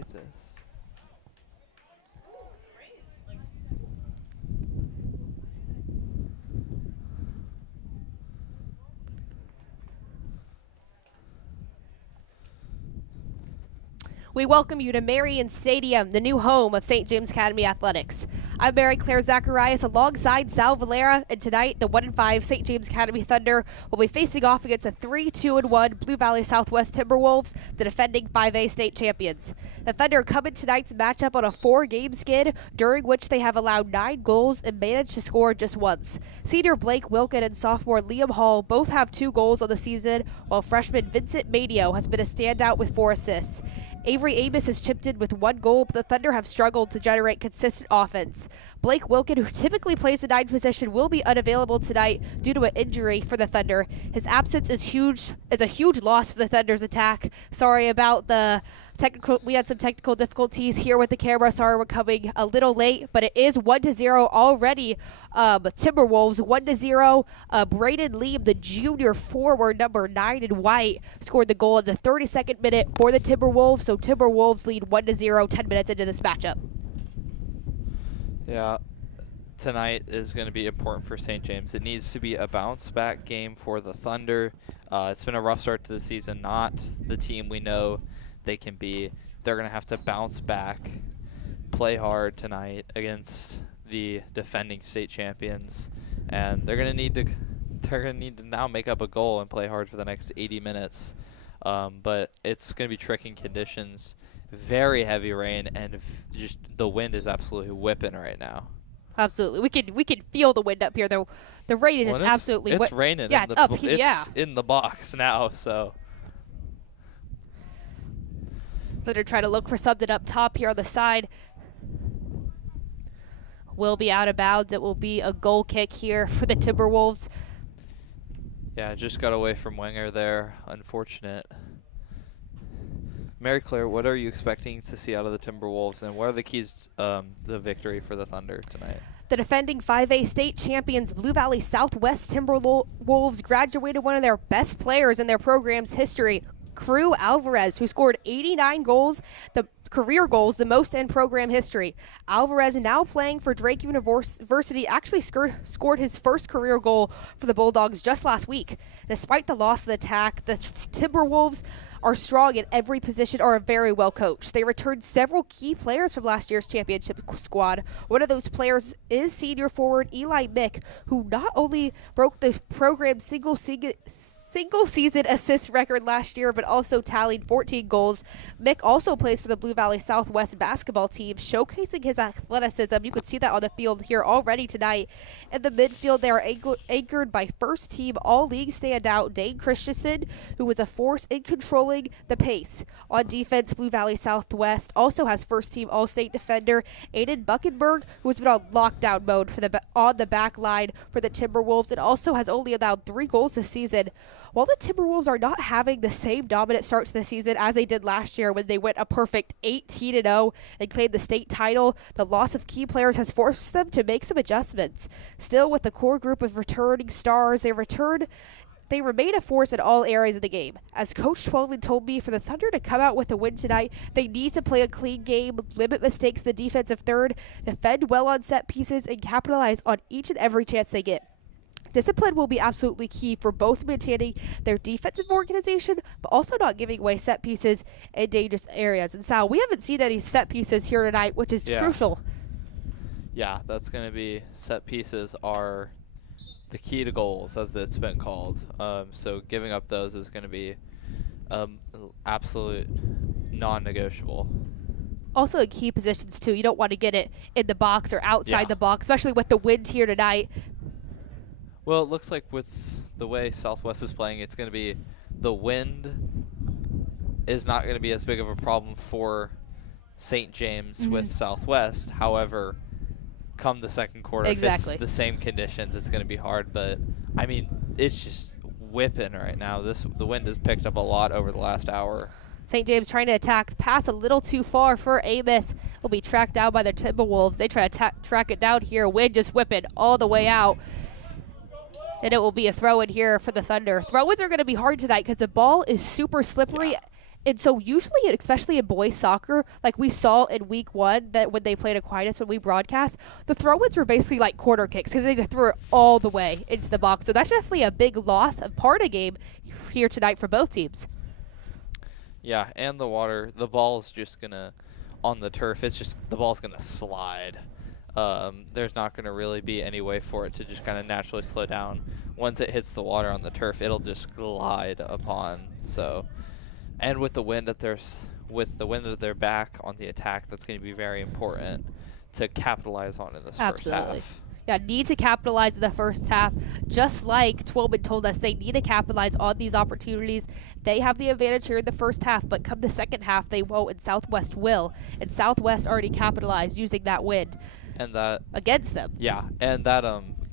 at this. We welcome you to Marion Stadium, the new home of St. James Academy Athletics. I'm Mary Claire Zacharias alongside Sal Valera, and tonight the 1-5 St. James Academy Thunder will be facing off against a 3-2-1 Blue Valley Southwest Timberwolves, the defending 5A state champions. The Thunder come in tonight's matchup on a 4-game skid, during which they have allowed 9 goals and managed to score just once. Senior Blake Wilkin and sophomore Liam Hall both have 2 goals on the season, while freshman Vincent Madio has been a standout with 4 assists. Avery Amos has chipped in with 1 goal, but the Thunder have struggled to generate consistent offense. Blake Wilkin, who typically plays the 9 position, will be unavailable tonight due to an injury for the Thunder. His absence is a huge loss for the Thunder's attack. Sorry about the we had some technical difficulties here with the camera. Sorry we're coming a little late, but it is 1-0 already. Timberwolves 1-0. Braden Liam, the junior forward, number 9 in white, scored the goal in the 32nd minute for the Timberwolves. So Timberwolves lead 1-0 10 minutes into this matchup. Yeah, tonight is going to be important for St. James. It needs to be a bounce-back game for the Thunder. It's been a rough start to the season, not the team we know they can be. They're going to have to bounce back, play hard tonight against the defending state champions, and they're going to need to now make up a goal and play hard for the next 80 minutes. But it's going to be tricky conditions, very heavy rain, and just the wind is absolutely whipping right now. Absolutely, we can feel the wind up here. The rain is just absolutely. It's raining. Yeah, it's up. It's in the box now, so. They're trying to look for something up top here on the side. Will be out of bounds. It will be a goal kick here for the Timberwolves. Yeah, just got away from Wenger there. Unfortunate. Mary Claire, what are you expecting to see out of the Timberwolves, and what are the keys to victory for the Thunder tonight? The defending 5A state champions Blue Valley Southwest Timberwolves graduated one of their best players in their program's history, Crew Alvarez, who scored 89 goals, the career goals, the most in program history. Alvarez, now playing for Drake University, actually scored his first career goal for the Bulldogs just last week. Despite the loss of the attack, the Timberwolves are strong in every position, are very well coached. They returned several key players from last year's championship squad. One of those players is senior forward Eli Mick, who not only broke the program's single season assist record last year, but also tallied 14 goals. Mick also plays for the Blue Valley Southwest basketball team, showcasing his athleticism. You can see that on the field here already tonight. In the midfield, they are anchored by first-team All-League standout Dane Christensen, who was a force in controlling the pace. On defense, Blue Valley Southwest also has first-team All-State defender Aiden Buckenberg, who has been on lockdown mode on the back line for the Timberwolves, and also has only allowed 3 goals this season. While the Timberwolves are not having the same dominant start to the season as they did last year when they went a perfect 18-0 and claimed the state title, the loss of key players has forced them to make some adjustments. Still, with the core group of returning stars, they remain a force in all areas of the game. As Coach Twelman told me, for the Thunder to come out with a win tonight, they need to play a clean game, limit mistakes in the defensive third, defend well on set pieces, and capitalize on each and every chance they get. Discipline will be absolutely key for both maintaining their defensive organization, but also not giving away set pieces in dangerous areas. And Sal, we haven't seen any set pieces here tonight, which is crucial. Yeah, that's going to be, set pieces are the key to goals, as it's been called. So giving up those is going to be absolute non-negotiable. Also in key positions, too. You don't want to get it in the box or outside the box, especially with the wind here tonight. Well, it looks like with the way Southwest is playing, it's going to be the wind is not going to be as big of a problem for St. James with Southwest. However, come the second quarter, if it's the same conditions, it's going to be hard. But, I mean, it's just whipping right now. The wind has picked up a lot over the last hour. St. James trying to attack, pass a little too far for Amos. Will be tracked down by the Timberwolves. They try to track it down here. Wind just whipping all the way out. And it will be a throw-in here for the Thunder. Throw-ins are going to be hard tonight because the ball is super slippery. And so usually, especially in boys soccer, like we saw in week 1, that when they played Aquinas, when we broadcast, the throw-ins were basically like corner kicks because they just threw it all the way into the box. So that's definitely a big loss of part of game here tonight for both teams. Yeah, and the ball's just going to, on the turf, the ball's going to slide. There's not going to really be any way for it to just kind of naturally slow down. Once it hits the water on the turf, it'll just glide upon. So, and with the wind at their back on the attack, that's going to be very important to capitalize on in this first half. Yeah, need to capitalize in the first half. Just like Twillman told us, they need to capitalize on these opportunities. They have the advantage here in the first half, but come the second half, they won't, and Southwest will. And Southwest already capitalized using that wind against them. Yeah, and that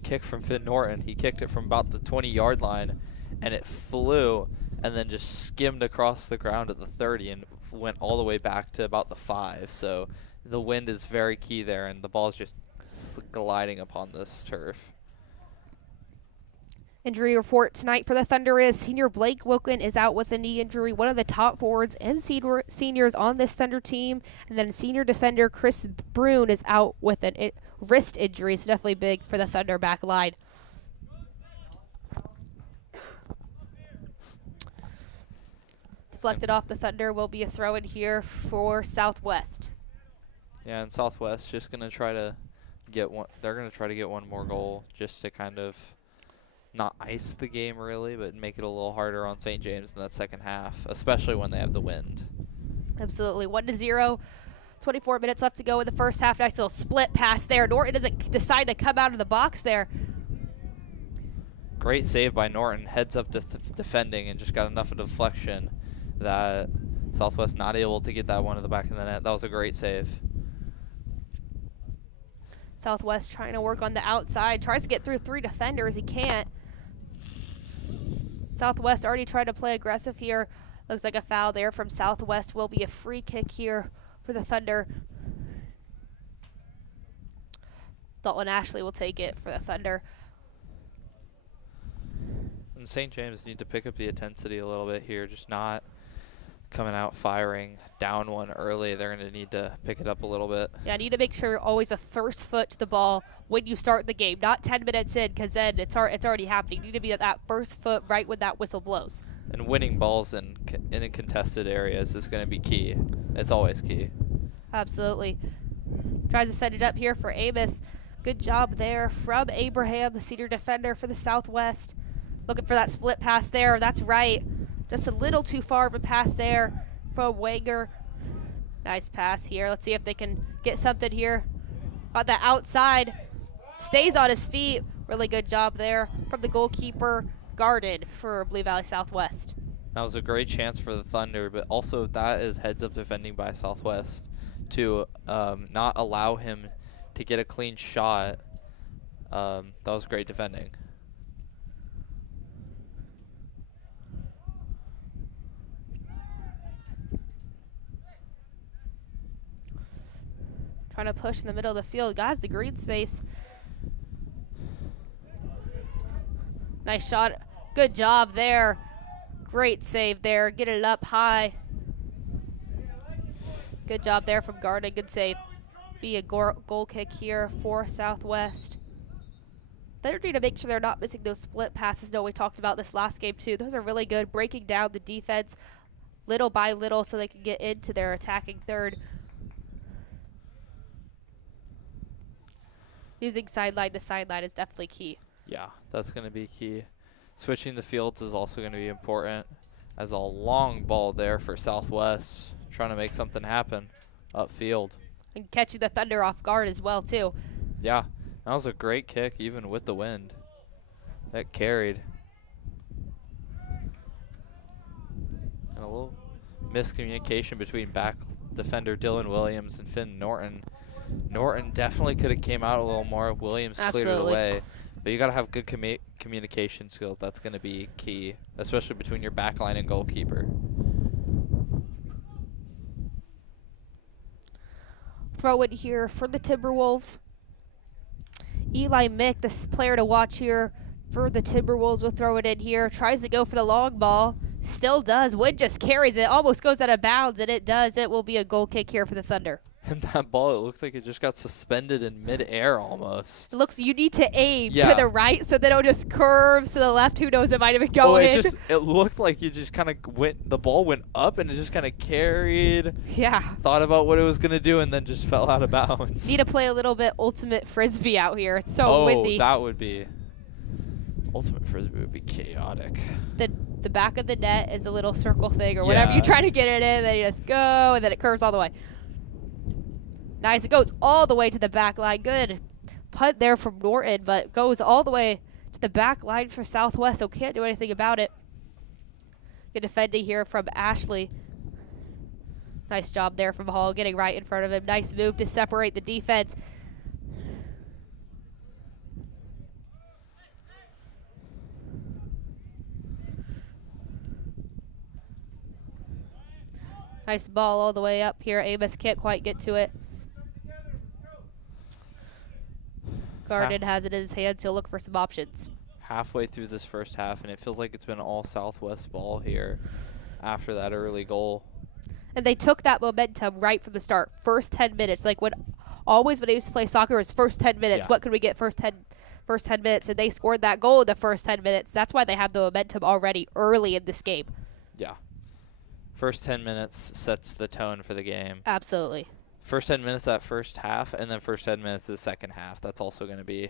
kick from Finn Norton, he kicked it from about the 20-yard line, and it flew and then just skimmed across the ground at the 30 and went all the way back to about the 5. So the wind is very key there, and the ball is just gliding upon this turf. Injury report tonight for the Thunder is senior Blake Wilkin is out with a knee injury, one of the top forwards and seniors on this Thunder team. And then senior defender Chris Brune is out with a wrist injury, so definitely big for the Thunder back line. Deflected off the Thunder will be a throw in here for Southwest. Yeah, and Southwest just going to try to get one. They're going to try to get one more goal just to kind of not ice the game really, but make it a little harder on St. James in that second half, especially when they have the wind. Absolutely. 1-0. 24 minutes left to go in the first half. Nice little split pass there. Norton doesn't decide to come out of the box there. Great save by Norton. Heads up defending and just got enough of deflection that Southwest not able to get that one to the back of the net. That was a great save. Southwest trying to work on the outside. Tries to get through 3 defenders. He can't. Southwest already tried to play aggressive here. Looks like a foul there from Southwest. Will be a free kick here for the Thunder. Dalton Ashley will take it for the Thunder. And St. James need to pick up the intensity a little bit here, just not coming out firing down one early. They're going to need to pick it up a little bit. Yeah, need to make sure you're always a first foot to the ball when you start the game, not 10 minutes in, because then it's already happening. You need to be at that first foot right when that whistle blows. And winning balls in contested areas is going to be key. It's always key. Absolutely. Tries to set it up here for Amos. Good job there from Abraham, the senior defender for the Southwest. Looking for that split pass there. That's right. Just a little too far of a pass there from Wanger. Nice pass here. Let's see if they can get something here. On the outside. Stays on his feet. Really good job there from the goalkeeper, Garden, for Blue Valley Southwest. That was a great chance for the Thunder, but also that is heads-up defending by Southwest to not allow him to get a clean shot. That was great defending. Trying to push in the middle of the field. Guys, the green space. Nice shot. Good job there. Great save there. Get it up high. Good job there from Garden. Good save. Be a goal kick here for Southwest. They need to make sure they're not missing those split passes. No, we talked about this last game too. Those are really good. Breaking down the defense little by little so they can get into their attacking third. Using sideline to sideline is definitely key. Yeah, that's going to be key. Switching the fields is also going to be important. As a long ball there for Southwest, trying to make something happen upfield. And catching the Thunder off guard as well, too. Yeah, that was a great kick, even with the wind. That carried. And a little miscommunication between back defender Dylan Williams and Finn Norton. Norton definitely could have came out a little more. Williams cleared it away. But you got to have good communication skills. That's going to be key, especially between your back line and goalkeeper. Throw it here for the Timberwolves. Eli Mick, this player to watch here for the Timberwolves, will throw it in here. Tries to go for the long ball. Still does. Wood just carries it, almost goes out of bounds, and it does. It will be a goal kick here for the Thunder. And that ball, it looks like it just got suspended in midair almost. It looks you need to aim Yeah. to the right so that it'll just curves to the left. Who knows, it might even go in. It looked like you just kind of the ball went up and it just kind of carried, Yeah. thought about what it was going to do, and then just fell out of bounds. Need to play a little bit ultimate frisbee out here. It's so windy. That would be, ultimate frisbee would be chaotic. The back of the net is a little circle thing or whatever. Yeah. You try to get it in, then you just go, and then it curves all the way. Nice. It goes all the way to the back line. Good punt there from Norton, but goes all the way to the back line for Southwest, so can't do anything about it. Good defending here from Ashley. Nice job there from Hall, getting right in front of him. Nice move to separate the defense. Nice ball all the way up here. Amos can't quite get to it. Garden has it in his hands. He'll look for some options. Halfway through this first half, and it feels like it's been all Southwest ball here after that early goal. And they took that momentum right from the start. First 10 minutes. Like when I used to play soccer, it was first 10 minutes. Yeah. What could we get first 10 minutes? And they scored that goal in the first 10 minutes. That's why they have the momentum already early in this game. Yeah. First 10 minutes sets the tone for the game. Absolutely. First 10 minutes that first half, and then first 10 minutes of the second half. That's also going to be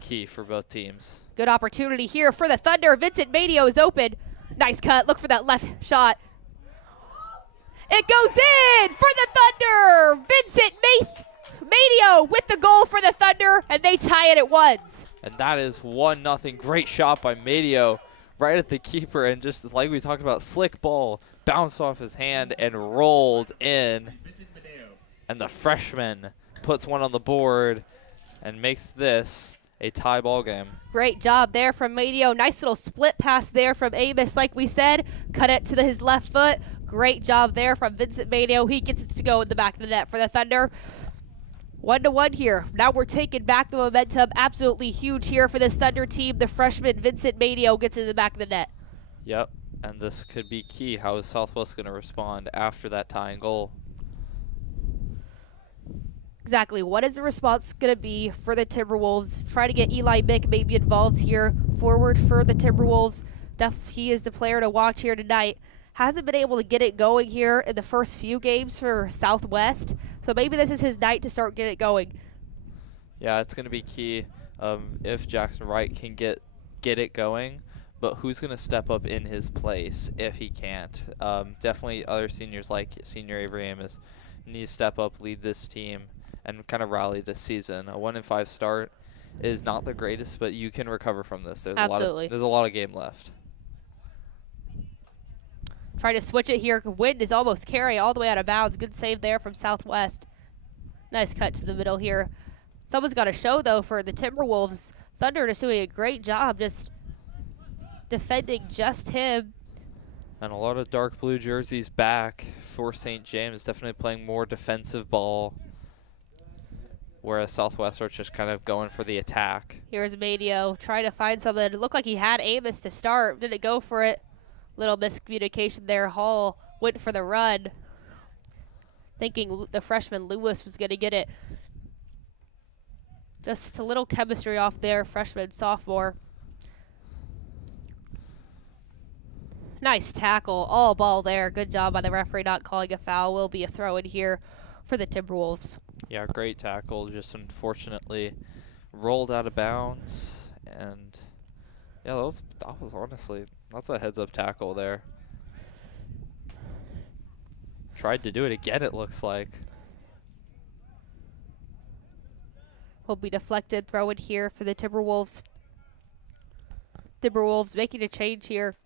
key for both teams. Good opportunity here for the Thunder. Vincent Madio is open. Nice cut. Look for that left shot. It goes in for the Thunder. Vincent Madio with the goal for the Thunder, and they tie it at 1. And that is 1-0. Great shot by Madio right at the keeper, and just like we talked about, slick ball bounced off his hand and rolled in. And the freshman puts one on the board and makes this a tie ball game. Great job there from Madio. Nice little split pass there from Amos, like we said. Cut it to his left foot. Great job there from Vincent Madio. He gets it to go in the back of the net for the Thunder. 1-1 here. Now we're taking back the momentum. Absolutely huge here for this Thunder team. The freshman Vincent Madio gets in the back of the net. Yep, and this could be key. How is Southwest going to respond after that tying goal? Exactly. What is the response going to be for the Timberwolves? Try to get Eli Mick maybe involved here. Forward for the Timberwolves. He is the player to watch here tonight. Hasn't been able to get it going here in the first few games for Southwest. So maybe this is his night to start getting it going. Yeah, it's going to be key if Jackson Wright can get it going. But who's going to step up in his place if he can't? Definitely other seniors like senior Avery Amos need to step up, lead this team, and kind of rally this season. A 1-5 start is not the greatest, but you can recover from this. There's Absolutely. there's a lot of game left. Trying to switch it here. Wind is almost carry all the way out of bounds. Good save there from Southwest. Nice cut to the middle here. Someone's got to show, though, for the Timberwolves. Thunder just doing a great job just defending just him. And a lot of dark blue jerseys back for St. James. Definitely playing more defensive ball, whereas Southwest are just kind of going for the attack. Here's Madio trying to find something. It looked like he had Amos to start. Didn't go for it. Little miscommunication there. Hall went for the run, thinking the freshman Lewis was going to get it. Just a little chemistry off there, freshman, sophomore. Nice tackle, all ball there. Good job by the referee not calling a foul. Will be a throw in here for the Timberwolves. Yeah, great tackle. Just unfortunately rolled out of bounds. And yeah, that was honestly, that's a heads-up tackle there. Tried to do it again, it looks like. Will be deflected, throw in here for the Timberwolves. Timberwolves making a change here.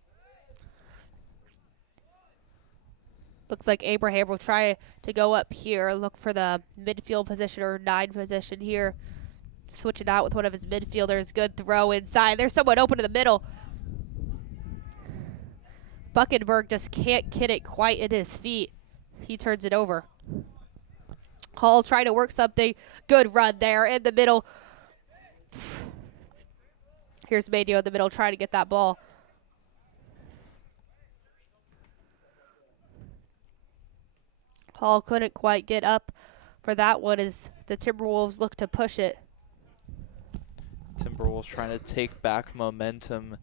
Looks like Abraham will try to go up here, look for the midfield position or 9 position here. Switch it out with one of his midfielders. Good throw inside. There's someone open in the middle. Buckenberg just can't get it quite at his feet. He turns it over. Hall trying to work something. Good run there in the middle. Here's Madio in the middle trying to get that ball. Hall couldn't quite get up for that one as the Timberwolves look to push it. Timberwolves trying to take back momentum.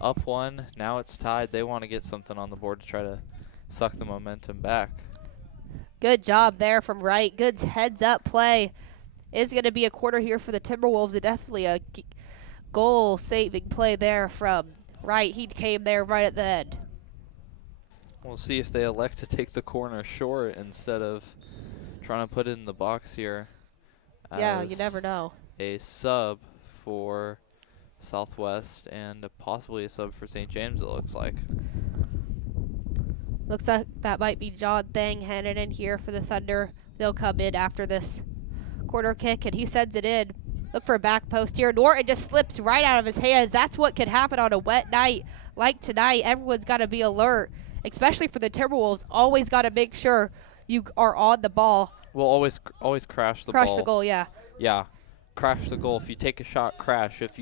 Up one, now it's tied. They want to get something on the board to try to suck the momentum back. Good job there from Wright. Good heads-up play. Is going to be a quarter here for the Timberwolves. And definitely a goal-saving play there from Wright. He came there right at the end. We'll see if they elect to take the corner short instead of trying to put it in the box here. Yeah, you never know. A sub for Southwest and possibly a sub for St. James, it looks like. Looks like that might be John Thang headed in here for the Thunder. They'll come in after this corner kick, and he sends it in. Look for a back post here. Norton just slips right out of his hands. That's what could happen on a wet night like tonight. Everyone's got to be alert, especially for the Timberwolves. Always got to make sure you are on the ball. We'll always crash the ball. Crash the goal, yeah. Yeah, crash the goal. If you take a shot, crash. If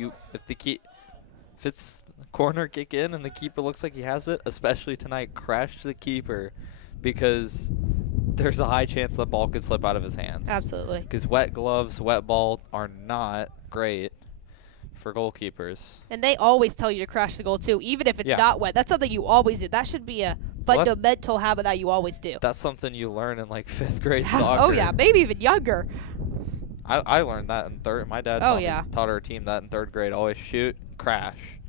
it's corner kick in and the keeper looks like he has it, especially tonight, crash the keeper because there's a high chance the ball could slip out of his hands. Absolutely. Because wet gloves, wet ball are not great for goalkeepers. And they always tell you to crash the goal, too, even if it's not wet. That's something you always do. That should be a fundamental habit that you always do. That's something you learn in, like, 5th grade soccer. Oh, yeah, maybe even younger. I learned that in third. My dad taught our team that in 3rd grade. Always shoot, crash.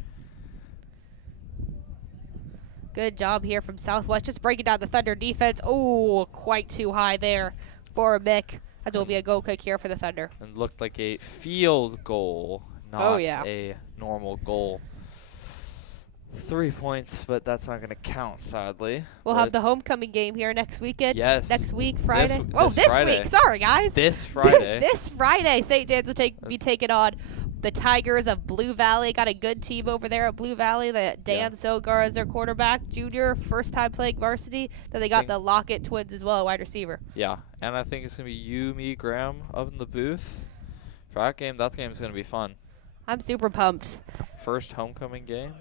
Good job here from Southwest. Just breaking down the Thunder defense. Oh, quite too high there for Mick. That will be a goal kick here for the Thunder. And looked like a field goal, not a normal goal. 3 points, but that's not going to count, sadly. We'll have the homecoming game here next weekend. Yes. Next week, Friday. This Friday. Week. Sorry, guys. This Friday. This Friday, St. James will be taking on the Tigers of Blue Valley. Got a good team over there at Blue Valley. Dan Sogar is their quarterback, junior, first time playing varsity. Then they got the Lockett twins as well, a wide receiver. Yeah, and I think it's going to be you, me, Graham up in the booth. For that game is going to be fun. I'm super pumped. First homecoming game.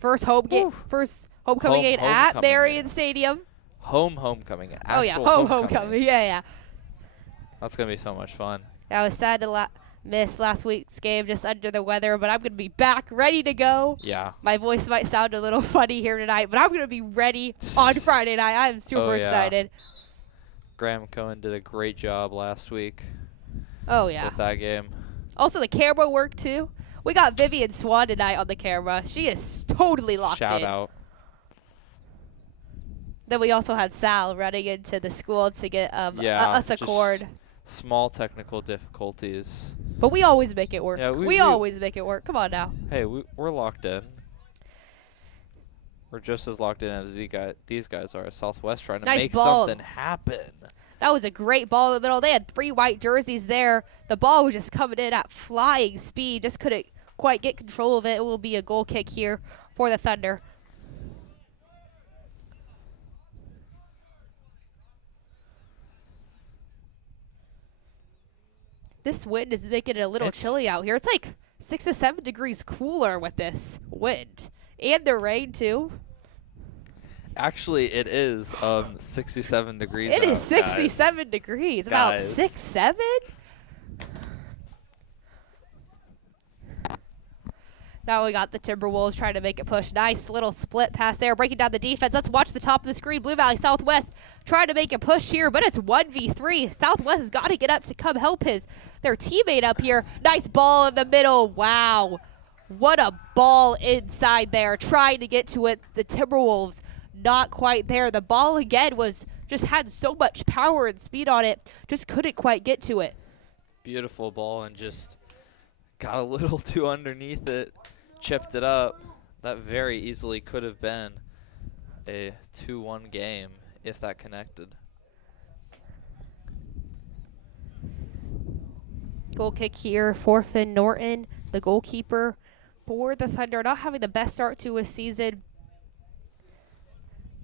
First homecoming game at Marion Stadium. Homecoming. Homecoming. Yeah. That's going to be so much fun. I was sad to miss last week's game, just under the weather, but I'm going to be back, ready to go. Yeah. My voice might sound a little funny here tonight, but I'm going to be ready on Friday night. I'm super excited. Graham Cohen did a great job last week. Oh, yeah. With that game. Also, the camera work, too. We got Vivian Swan tonight on the camera. She is totally locked in. Shout out. Then we also had Sal running into the school to get us a cord. Small technical difficulties. But we always make it work. Yeah, we always make it work. Come on now. Hey, we're locked in. We're just as locked in as these guys are. Southwest trying to make something happen. That was a great ball in the middle. They had 3 white jerseys there. The ball was just coming in at flying speed. Just couldn't quite get control of it. It will be a goal kick here for the Thunder. This wind is making it a little chilly out here. It's like 6 to 7 degrees cooler with this wind. And the rain, too. Actually, it is 67 degrees It is 67 degrees. About 6, 7? Now we got the Timberwolves trying to make it push. Nice little split pass there, breaking down the defense. Let's watch the top of the screen. Blue Valley Southwest trying to make a push here, but it's 1v3. Southwest has got to get up to come help their teammate up here. Nice ball in the middle. Wow. What a ball inside there. Trying to get to it. The Timberwolves not quite there. The ball again had so much power and speed on it. Just couldn't quite get to it. Beautiful ball and just got a little too underneath it. Chipped it up. That very easily could have been a 2-1 game if that connected. Goal kick here for Finn Norton, the goalkeeper for the Thunder. Not having the best start to his season,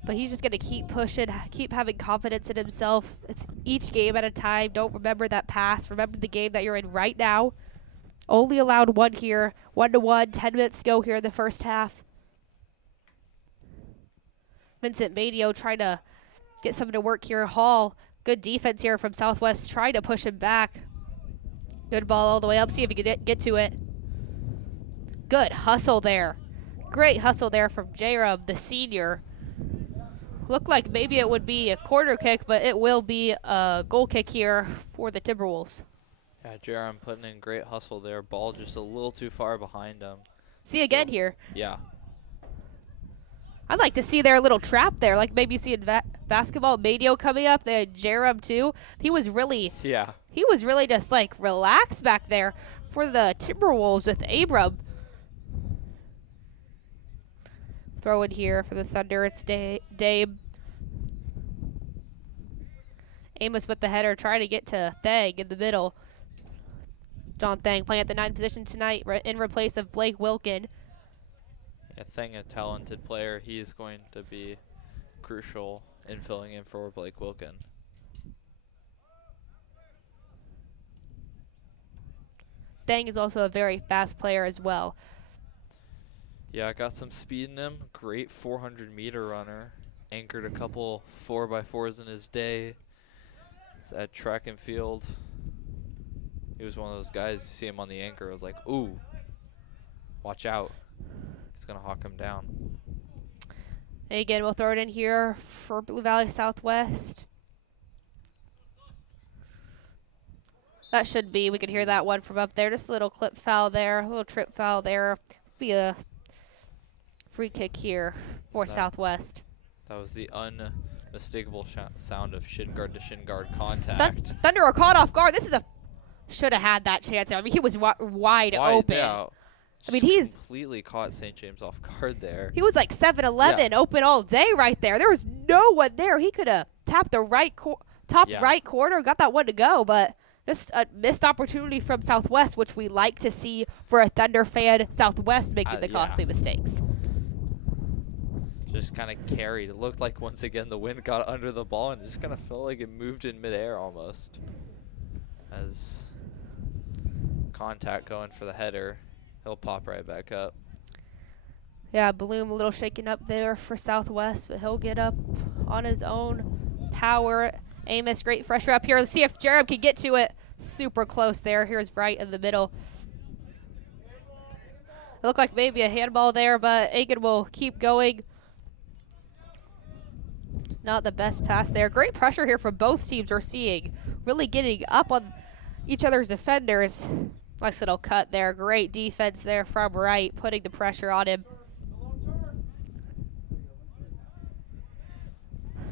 but he's just going to keep pushing, keep having confidence in himself. It's each game at a time. Don't remember that past. Remember the game that you're in right now. Only allowed 1 here. 1-1. 10 minutes to go here in the first half. Vincent Madio trying to get something to work here. Hall, good defense here from Southwest, trying to push him back. Good ball all the way up. See if he can get to it. Good hustle there. Great hustle there from J-Rub, the senior. Looked like maybe it would be a corner kick, but it will be a goal kick here for the Timberwolves. Yeah, Jerem putting in great hustle there. Ball just a little too far behind him. See again here. Yeah. I'd like to see their little trap there, like maybe you see in basketball. Madio coming up. They had J-Rub too. He was really just like relaxed back there for the Timberwolves with Abram. Throw in here for the Thunder. It's Dame. Amos with the header, trying to get to Thang in the middle. John Thang playing at the 9th position tonight in replace of Blake Wilkin. Yeah, Thang, a talented player. He is going to be crucial in filling in for Blake Wilkin. Thang is also a very fast player as well. Yeah, got some speed in him. Great 400-meter runner. Anchored a couple 4x4s in his day. He's at track and field. He was one of those guys, you see him on the anchor, it was like, ooh, watch out. He's going to hawk him down. And again, we'll throw it in here for Blue Valley Southwest. That should be, we could hear that one from up there. Just a little clip foul there, a little trip foul there. Be a free kick here for Southwest. That was the unmistakable sound of shin guard to shin guard contact. Thunder are caught off guard. This is a should have had that chance. I mean, he was wide open. Yeah. I mean, he's completely caught St. James off guard there. He was like 7-11 open all day right there. There was no one there. He could have tapped the right right corner, got that one to go, but just a missed opportunity from Southwest, which we like to see for a Thunder fan. Southwest making the costly mistakes. Just kind of carried. It looked like once again the wind got under the ball and just kind of felt like it moved in midair almost. As contact going for the header, he'll pop right back up. Yeah, Bloom a little shaken up there for Southwest, but he'll get up on his own power. Amos, great pressure up here. Let's see if Jerem can get to it. Super close there. Here's right in the middle. It looked like maybe a handball there, but Aiken will keep going. Not the best pass there. Great pressure here from both teams we're seeing. Really getting up on each other's defenders. Nice little cut there. Great defense there from right, putting the pressure on him.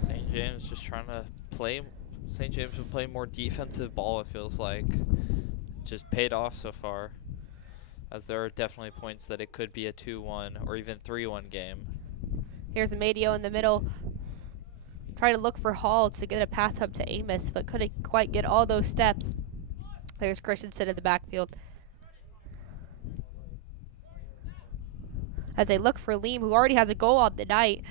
St. James just trying to play. St. James will play more defensive ball, it feels like. Just paid off so far. As there are definitely points that it could be a 2-1 or even 3-1 game. Here's Amadio in the middle. Trying to look for Hall to get a pass up to Amos, but couldn't quite get all those steps. There's Christensen in the backfield. As they look for Leem, who already has a goal on the night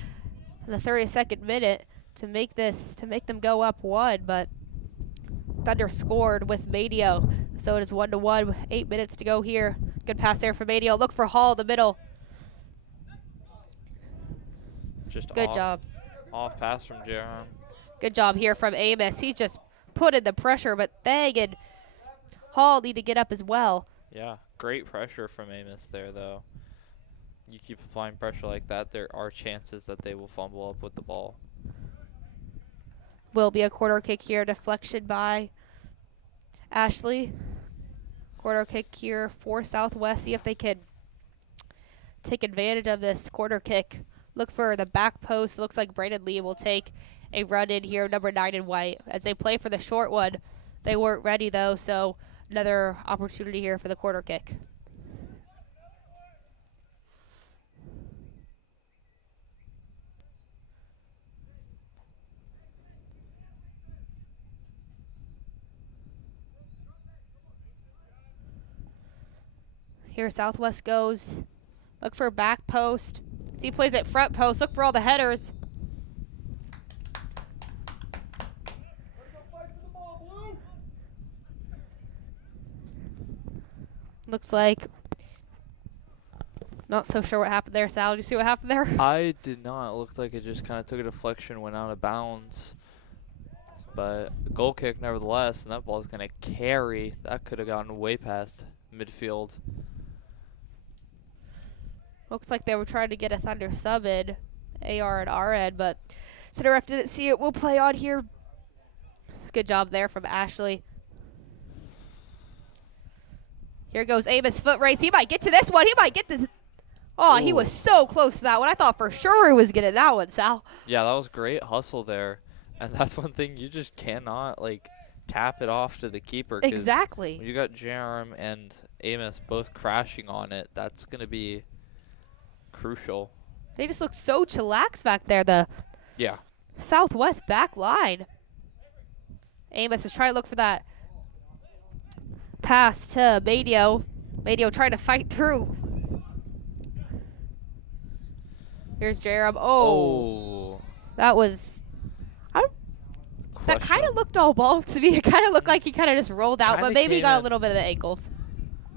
in the 32nd minute to make them go up 1, but Thunder scored with Madio. So it is 1-1, 8 minutes to go here. Good pass there for Madio. Look for Hall in the middle. Just good job. Off pass from Jerem. Good job here from Amos. He's just put in the pressure, but Thang and Hall need to get up as well. Yeah, great pressure from Amos there, though. You keep applying pressure like that, there are chances that they will fumble up with the ball. Will be a corner kick here. Deflection by Ashley. Corner kick here for Southwest. See if they can take advantage of this corner kick. Look for the back post. Looks like Brandon Lee will take a run in here, number 9 in white. As they play for the short one, they weren't ready, though, so another opportunity here for the corner kick. Here Southwest goes. Look for back post. See, he plays at front post. Look for all the headers. Looks like Not so sure what happened there, Sal. Did you see what happened there? I did not. It looked like it just kind of took a deflection, went out of bounds. But a goal kick nevertheless, and that ball is going to carry. That could have gotten way past midfield. Looks like they were trying to get a Thunder sub in, AR at our end, but center ref didn't see it. We'll play on here. Good job there from Ashley. Here goes Amos foot race. He might get to this one. He might get the... Oh, he was so close to that one. I thought for sure he was getting that one, Sal. Yeah, that was great hustle there. And that's one thing you just cannot, like, tap it off to the keeper. 'Cause Exactly. when you got Jerem and Amos both crashing on it, that's going to be crucial. They just looked so chillaxed back there, the Yeah. Southwest back line. Amos was trying to look for that pass to Madio. Madio trying to fight through. Here's Jerem. Oh. That was... That kind of looked all ball to me. It kind of looked like he kind of just rolled out, but maybe he got a little bit of the ankles.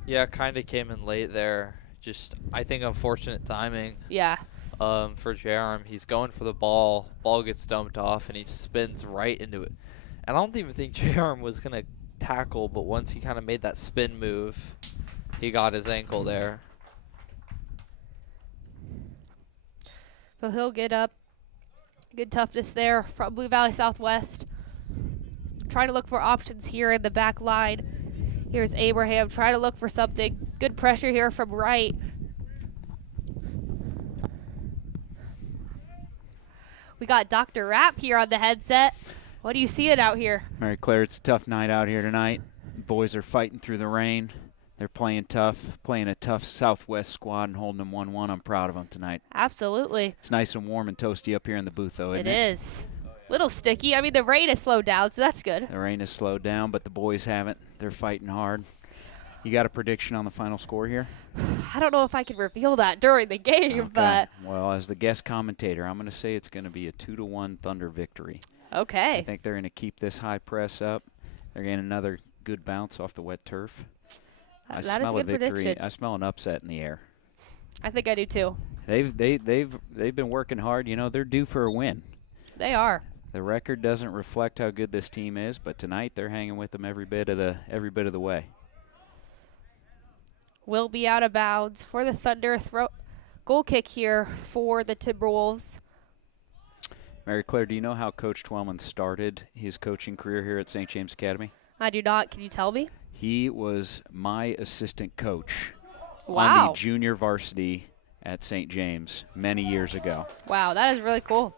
Yeah, kind of came in late there. Just, I think, unfortunate timing. Yeah. For Jerem. He's going for the ball. Ball gets dumped off, and he spins right into it. And I don't even think Jerem was going to tackle, but once he kind of made that spin move, he got his ankle there. But he'll get up. Good toughness there from Blue Valley Southwest. Trying to look for options here in the back line. Here's Abraham trying to look for something. Good pressure here from Wright. We got Dr. Rapp here on the headset. What are you seeing out here? Mary Claire, it's a tough night out here tonight. Boys are fighting through the rain. They're playing tough, playing a tough Southwest squad and holding them 1-1. I'm proud of them tonight. Absolutely. It's nice and warm and toasty up here in the booth, though, isn't it? It is. Little sticky. I mean, the rain has slowed down, so that's good. The rain has slowed down, but the boys haven't. They're fighting hard. You got a prediction on the final score here? I don't know if I can reveal that during the game, Okay. but Well, as the guest commentator, I'm going to say it's going to be a 2-1 Thunder victory. okay. I think they're going to keep this high press up. They're getting another good bounce off the wet turf. I That is a smell a good victory. prediction. I smell an upset in the air. I think I do too. They've been working hard. You know, they're due for a win. They are. The record doesn't reflect how good this team is, but tonight they're hanging with them every bit of the way. Will be out of bounds for the Thunder. Goal kick here for the Timberwolves. Mary Claire, do you know how Coach Twellman started his coaching career here at St. James Academy? I do not. Can you tell me? He was my assistant coach on Wow. the junior varsity at St. James many years ago. Wow, that is really cool.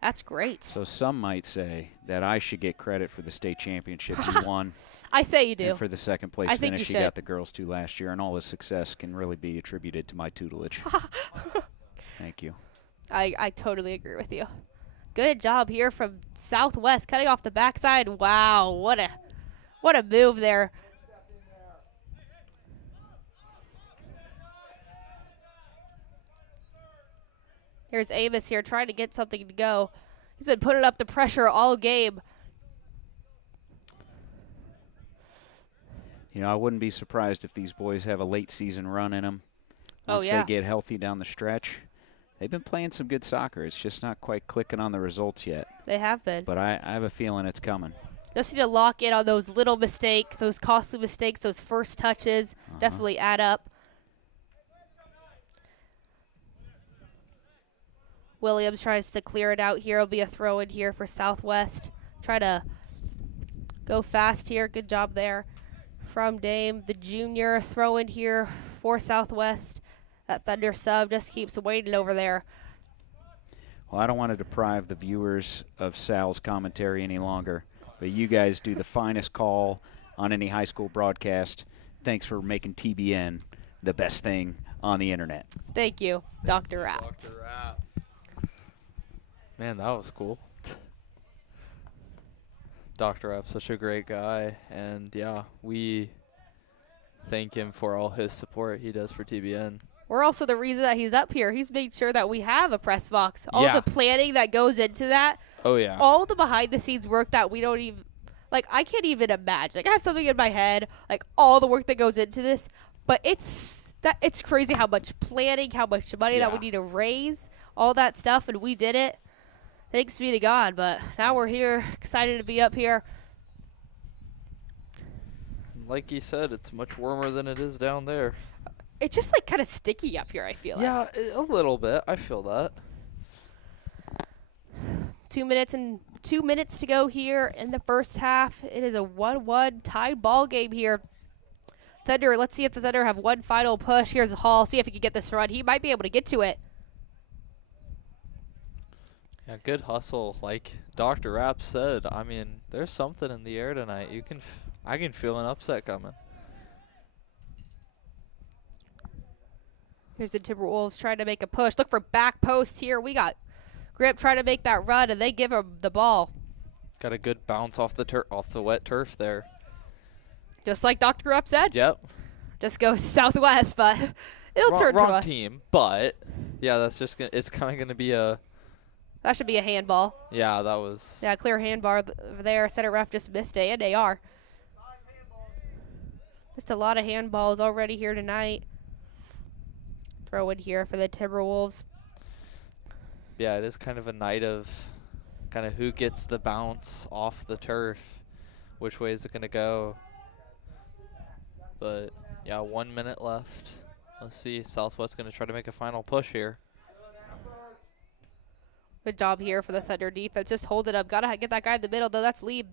That's great. So some might say that I should get credit for the state championship he won I say you do. and for the second place I think finish you he got should. the girls to last year, and all his success can really be attributed to my tutelage. Thank you. I totally agree with you. Good job here from Southwest, cutting off the backside. Wow, what a move there. Here's Amos here trying to get something to go. He's been putting up the pressure all game. You know, I wouldn't be surprised if these boys have a late season run in them. Oh, Once yeah. they get healthy down the stretch. They've been playing some good soccer. It's just not quite clicking on the results yet. They have been. But I have a feeling it's coming. Just need to lock in on those little mistakes, those costly mistakes, those first touches. Definitely add up. Williams tries to clear it out here. It'll be a throw in here for Southwest. Try to go fast here. Good job there from Dame. The junior throw in here for Southwest. That Thunder sub just keeps waiting over there. Well, I don't want to deprive the viewers of Sal's commentary any longer, but you guys do the finest call on any high school broadcast. Thanks for making TBN the best thing on the internet. Thank you, Dr. Rapp. Dr. Rapp. Man, that was cool. Dr. Rapp's such a great guy, and yeah, we thank him for all his support he does for TBN. We're also the reason that he's up here. He's made sure that we have a press box. All Yeah. the planning that goes into that, Oh, yeah. all the behind-the-scenes work that we don't even, like, I can't even imagine. Like, I have something in my head, like, all the work that goes into this. But it's crazy how much planning, how much money that we Yeah. need to raise, all that stuff, and we did it. Thanks be to God. But now we're here, excited to be up here. Like you said, it's much warmer than it is down there. It's just like kind of sticky up here, I feel like. Yeah, a little bit. I feel that. 2 minutes to go here in the first half. It is a 1-1 tied ball game here. Thunder, let's see if the Thunder have one final push. Here's Hall. See if he can get this run. He might be able to get to it. Yeah, good hustle. Like Dr. Rapp said, I mean, there's something in the air tonight. I can feel an upset coming. Here's the Timberwolves trying to make a push. Look for back post here. We got Grip trying to make that run, and they give him the ball. Got a good bounce off the wet turf there. Just like Dr. Rupp said. Yep. Just go southwest, but it'll turn to wrong us. team, but yeah, that's just it's kind of gonna be a That should be a handball. yeah. That was Yeah, clear handball there. Center ref just missed it, and they are. Just a lot of handballs already here tonight. Throw in here for the Timberwolves. yeah. It is kind of a night of kind of who gets the bounce off the turf, which way is it gonna go? But yeah, 1 minute left. Let's see. Southwest gonna try to make a final push here. Good job here for the Thunder defense. Just hold it up. Gotta get that guy in the middle, though. That's Lieb.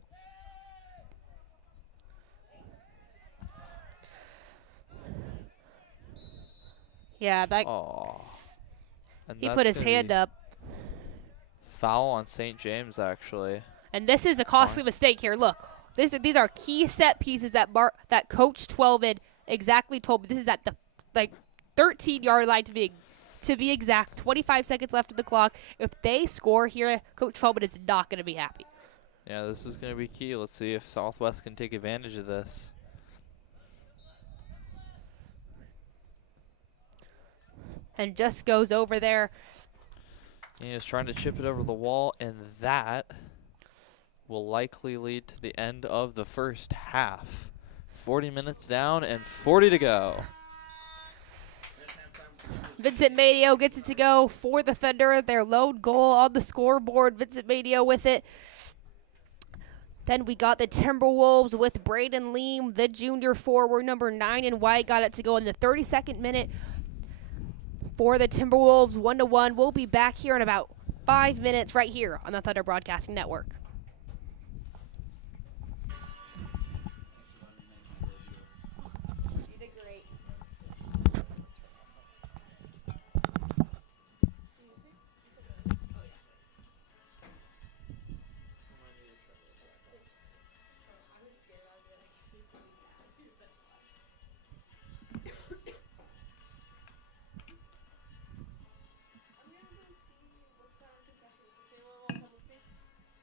Yeah, that Oh. he put his hand up. Foul on St. James, actually. And this is a costly mistake here. Look, these are key set pieces that Coach Twelman exactly told me. This is at the 13-yard line to be exact. 25 seconds left of the clock. If they score here, Coach Twelman is not going to be happy. Yeah, this is going to be key. Let's see if Southwest can take advantage of this. And just goes over there. He is trying to chip it over the wall, and that will likely lead to the end of the first half. 40 minutes down and 40 to go. Vincent Madio gets it to go for the Thunder. Their lone goal on the scoreboard. Vincent Madio with it. Then we got the Timberwolves with Braden Leam, the junior forward, number 9 in white. Got it to go in the 32nd minute for the Timberwolves, 1-1. We'll be back here in about 5 minutes right here on the Thunder Broadcasting Network. You did great.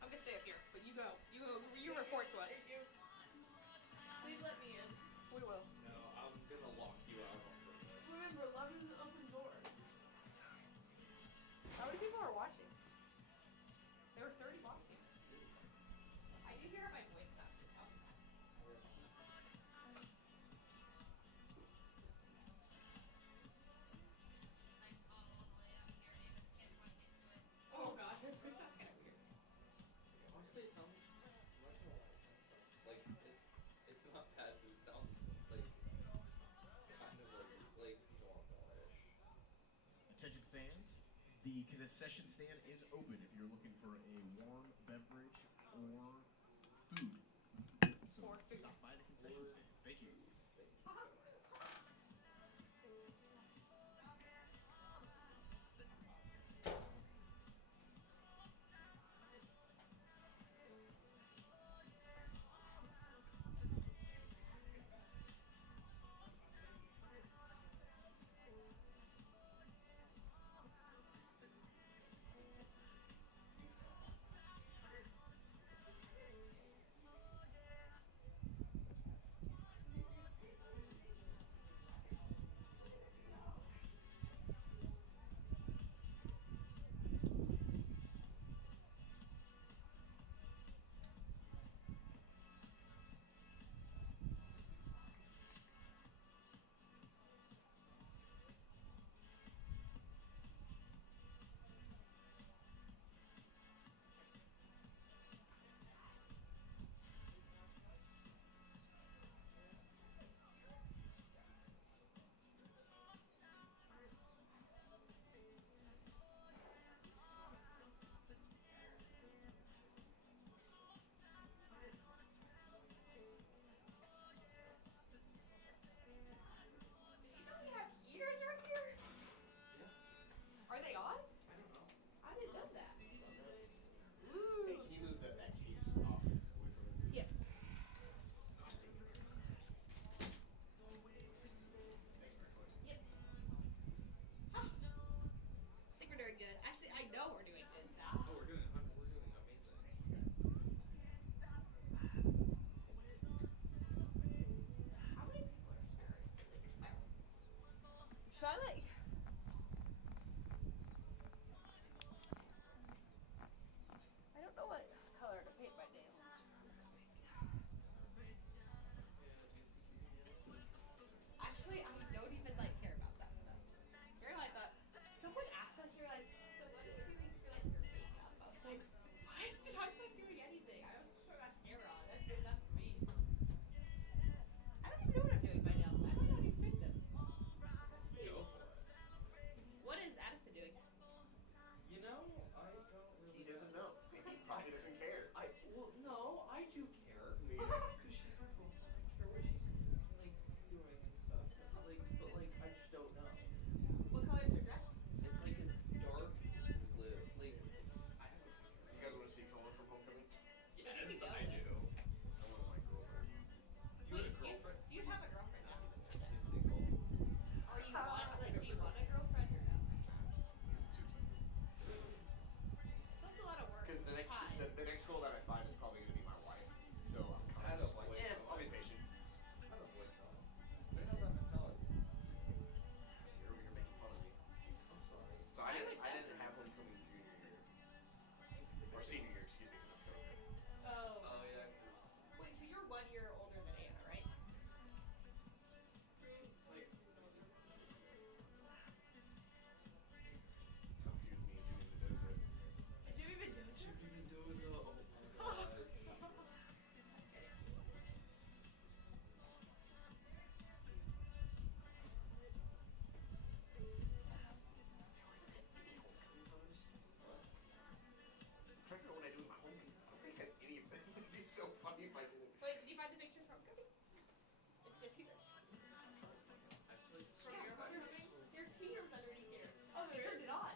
I'm gonna stay up here, but you go. You report to us. Please let me in. We will. No, I'm going to lock you out. Remember, love is an open door. How many people are watching? There were 30 watching. I did hear my voice stuff. Oh gosh, that's kind of weird. Honestly, it sounds like it's not bad, but it sounds like kind of like normal-ish. Attention fans, the concession stand is open if you're looking for a warm beverage or food. So stop by the concession stand. Thank you. girl that I find is probably going to be my wife. So I'm kind of just like, yeah, I'll be patient. I don't like college. They have that mentality. You're making fun of me. I'm sorry. So I didn't have homecoming junior year. Or senior year, excuse me. 'Cause of COVID. Oh. Oh yeah, 'cause Wait, so you're 1 year older than Anna, right? it's like Confused me and Jimmy Mendoza. Jimmy Mendoza? Jimmy Mendoza. Oh my god. I'm trying to figure out what I do with my homecoming. I don't think I have any of them. It'd be so funny if I didn't. Wait, did you find the picture from Cody? Let's see this. I feel like From your homecoming? There's heaters underneath here. Oh, I turned it on.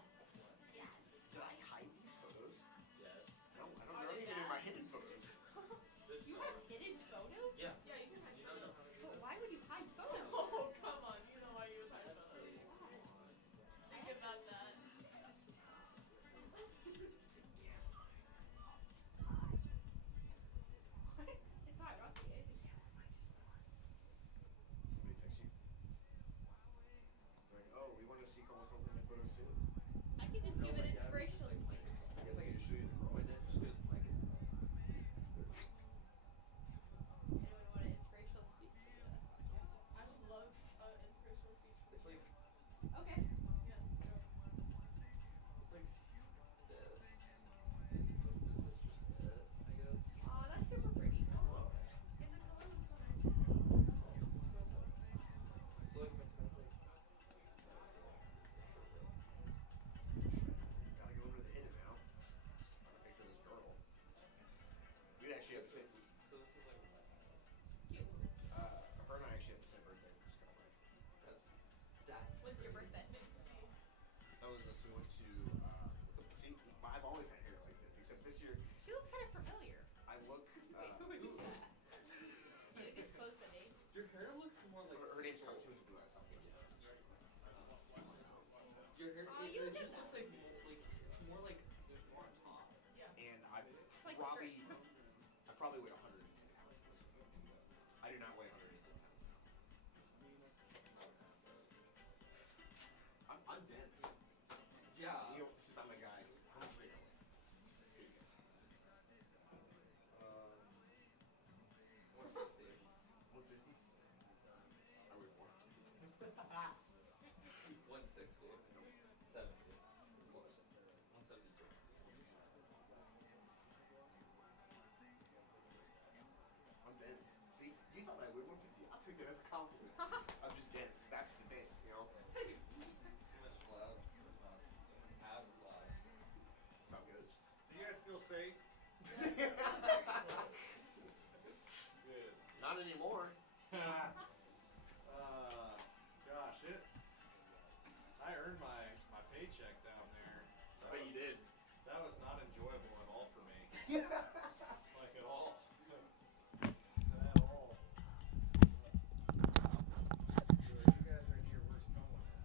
Yes. Did I hide these photos? yes. No, I don't Are know they even in bad? my hidden photos. You have hidden photos? Yeah. Yeah, you can hide You don't know photos. how to do But that. why would you hide photos? Oh, come on. You know why you would hide photos. Think about that. It's hot, Rusty. Somebody text you. Like, oh, we want to see Carl from my photos too. I can just give an inspirational speech. I guess I can just show you the girl. Wait, then just goes like it's Anyone want an inspirational speech? I would love an inspirational speech. it's like Okay. Yeah. it's like this. This is just it, I guess. Aw, that's super pretty. And the color looks so nice. So like fantastic. Gotta go into the hidden now. Find a picture of this girl. We actually have the same. So this is like my house. Cute. Her and I actually have the same birthday. Which is kind of funny. That's When's your birthday? That was us. We went to. See, I've always had hair like this, except this year She looks kind of familiar. I look. Wait, who is that? You disclose the name. your hair looks more like Her name's Carla. She went to Blue Eyes Southwest. your hair Oh, you it did just that. looks like it's more like there's more on top. And I like probably, straight. I probably weigh 110 pounds. I do not weigh 110 pounds now. I'm dense. Yeah. You know, since I'm a guy, how much weight do I weigh? Here you guys. 150. 150? I weigh more. 160. 70. Close. 172. I'm dense. See, you thought I weighed 150. I'll take that as a compliment. I'm just dense. That's the thing, you know? Too much loud. Abs loud. That's how it goes. Do you guys feel safe? Good. Not anymore. Gosh, I earned my paycheck down there. I bet you did. That was not enjoyable at all for me. Like at all. At all. So you guys are here, where's Cohen at?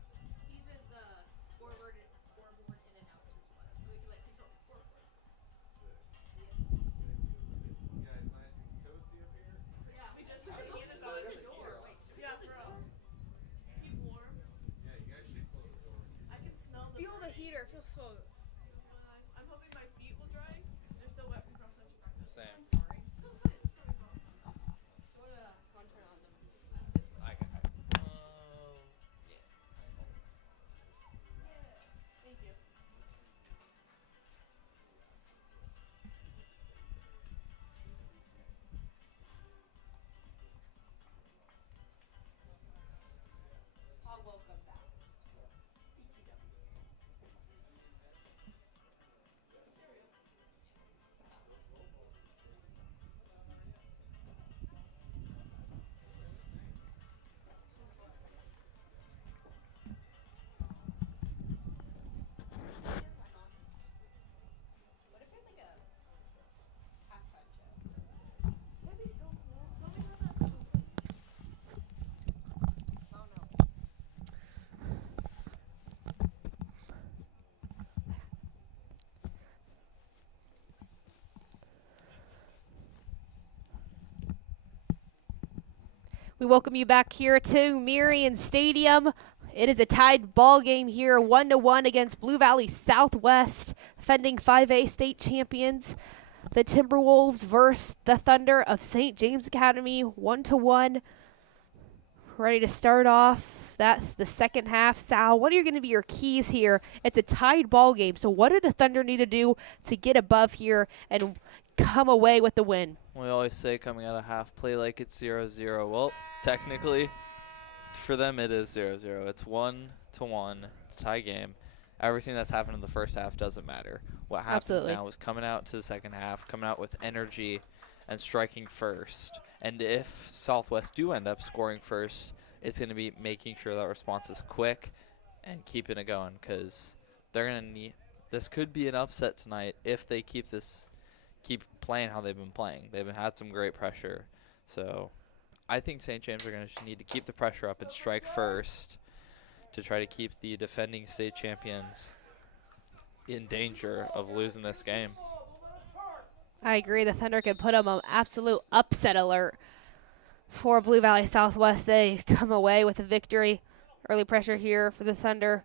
He's in the scoreboard in and announcers one, so we can like control the scoreboard. Sick. Yeah. You guys nice and toasty up here? Yeah, we just close the door. Wait, should we Yeah, close the bro. door? Keep warm. Yeah, you guys should close the door. I can smell the Feel the burning. heater. Feels so. Feels really nice. I'm hoping my feet will dry because they're still wet from cross country practice. Same. I'm sorry. No, it's fine. It's not my fault. Want to turn on this one? I can. Yeah. Thank you. Welcome back. BTW. We welcome you back here to Marion Stadium. It is a tied ball game here, 1-1 against Blue Valley Southwest, defending 5A state champions. The Timberwolves versus the Thunder of St. James Academy, 1-1. Ready to start off. That's the second half. Sal, what are going to be your keys here? It's a tied ball game, so what do the Thunder need to do to get above here and come away with the win? We always say coming out of half, play like it's 0-0. Well, technically, for them it is 0-0. It's 1-1. It's a tie game. Everything that's happened in the first half doesn't matter. What happens Absolutely. now is coming out to the second half, coming out with energy and striking first. And if Southwest do end up scoring first, it's going to be making sure that response is quick and keeping it going, because they're going to need – this could be an upset tonight if they keep playing how they've been playing. They've had some great pressure. So I think St. James are going to need to keep the pressure up and strike first to try to keep the defending state champions in danger of losing this game. I agree. The Thunder could put them on absolute upset alert for Blue Valley Southwest. They come away with a victory. Early pressure here for the Thunder.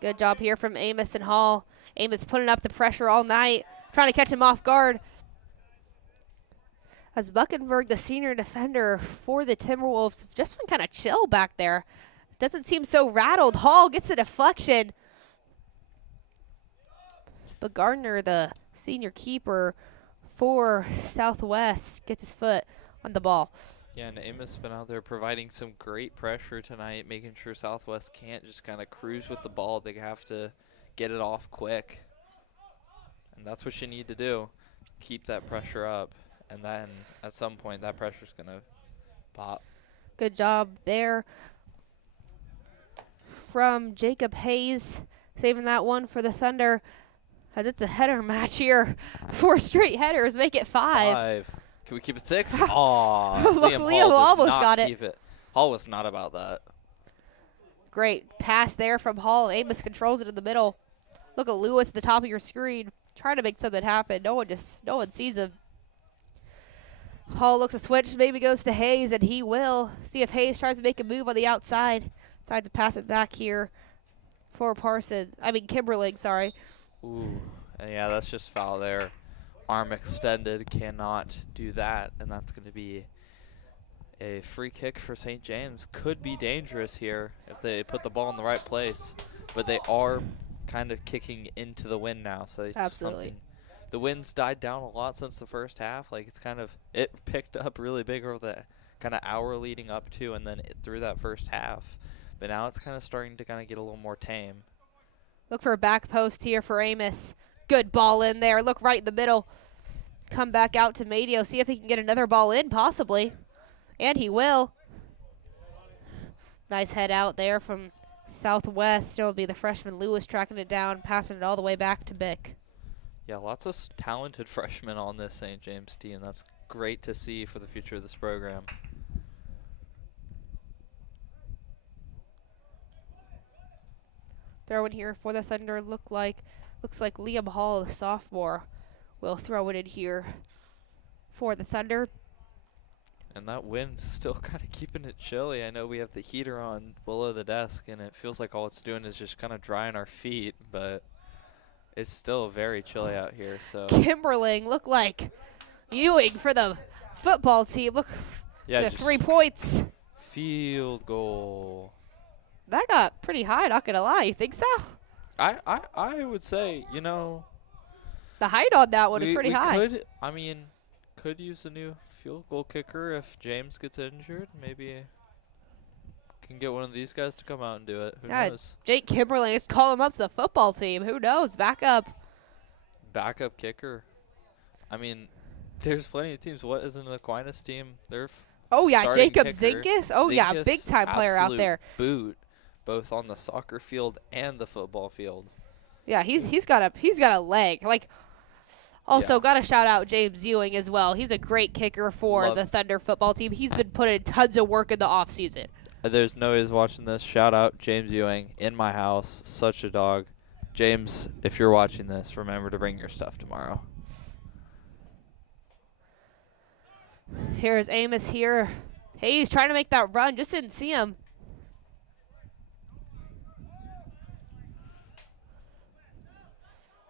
Good job here from Amos and Hall. Amos putting up the pressure all night, trying to catch him off guard. As Buckenberg, the senior defender for the Timberwolves, just been kind of chill back there. Doesn't seem so rattled. Hall gets a deflection. But Gardner, the senior keeper for Southwest, gets his foot on the ball. Yeah, and Amos been out there providing some great pressure tonight, making sure Southwest can't just kind of cruise with the ball. They have to get it off quick. And that's what you need to do. Keep that pressure up. And then at some point, that pressure's going to pop. Good job there from Jacob Hayes, saving that one for the Thunder. As it's a header match here. 4 straight headers make it 5. Can we keep it 6? Aw. Look, Liam almost got it. Keep it. Hall was not about that. Great pass there from Hall. Amos controls it in the middle. Look at Lewis at the top of your screen, trying to make something happen. No one sees him. Hall looks to switch, maybe goes to Hayes, and he will. See if Hayes tries to make a move on the outside. Decides to pass it back here for Kimberling, sorry. Ooh, and yeah, that's just foul there. Arm extended, cannot do that, and that's going to be a free kick for St. James. Could be dangerous here if they put the ball in the right place, but they are kind of kicking into the wind now, so it's Absolutely. something. The wind's died down a lot since the first half. Like, it picked up really big over the kind of hour leading up to, and then through that first half. But now it's kind of starting to kind of get a little more tame. Look for a back post here for Amos. Good ball in there. Look right in the middle. Come back out to Madio. See if he can get another ball in, possibly. And he will. Nice head out there from Southwest. It'll be the freshman Lewis tracking it down, passing it all the way back to Bick. Yeah, lots of talented freshmen on this St. James team. That's great to see for the future of this program. Throw in here for the Thunder. Looks like Liam Hall, the sophomore, will throw it in here for the Thunder. And that wind's still kind of keeping it chilly. I know we have the heater on below the desk, and it feels like all it's doing is just kind of drying our feet, but it's still very chilly out here. So Kimberling look like Ewing for the football team. Look, yeah, the just 3 points. field goal. That got pretty high, not going to lie. You think so? I would say, The height on that one is we pretty high. Could use a new field goal kicker if James gets injured. Maybe can get one of these guys to come out and do it. Who Yeah, knows? Jake Kimberling is calling him up to the football team. Who knows? Back up. Backup kicker. There's plenty of teams. What isn't the Aquinas team? They're Oh, yeah, starting Jacob kicker. Zinkus. Oh, yeah, Zinkus, big-time player out absolute there. Boot, both on the soccer field and the football field. Yeah, he's got a leg. Also, got to shout out James Ewing as well. He's a great kicker for Love the Thunder football team. He's been putting in tons of work in the offseason. There's no ways watching this. Shout out James Ewing in my house. Such a dog. James, if you're watching this, remember to bring your stuff tomorrow. Here's Amos here. Hayes trying to make that run. Just didn't see him.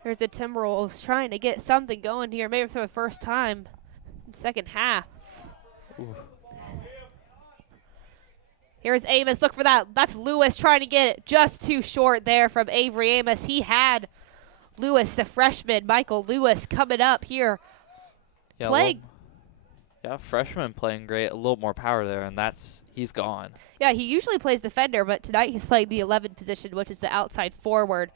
Here's the Timberwolves trying to get something going here, maybe for the first time in the second half. Ooh. Here's Amos. Look for that. That's Lewis trying to get it just too short there from Avery Amos. He had Lewis, the freshman, Michael Lewis, coming up here. Yeah, Playing. Yeah, freshman playing great. A little more power there, and he's gone. Yeah, he usually plays defender, but tonight he's playing the 11 position, which is the outside forward.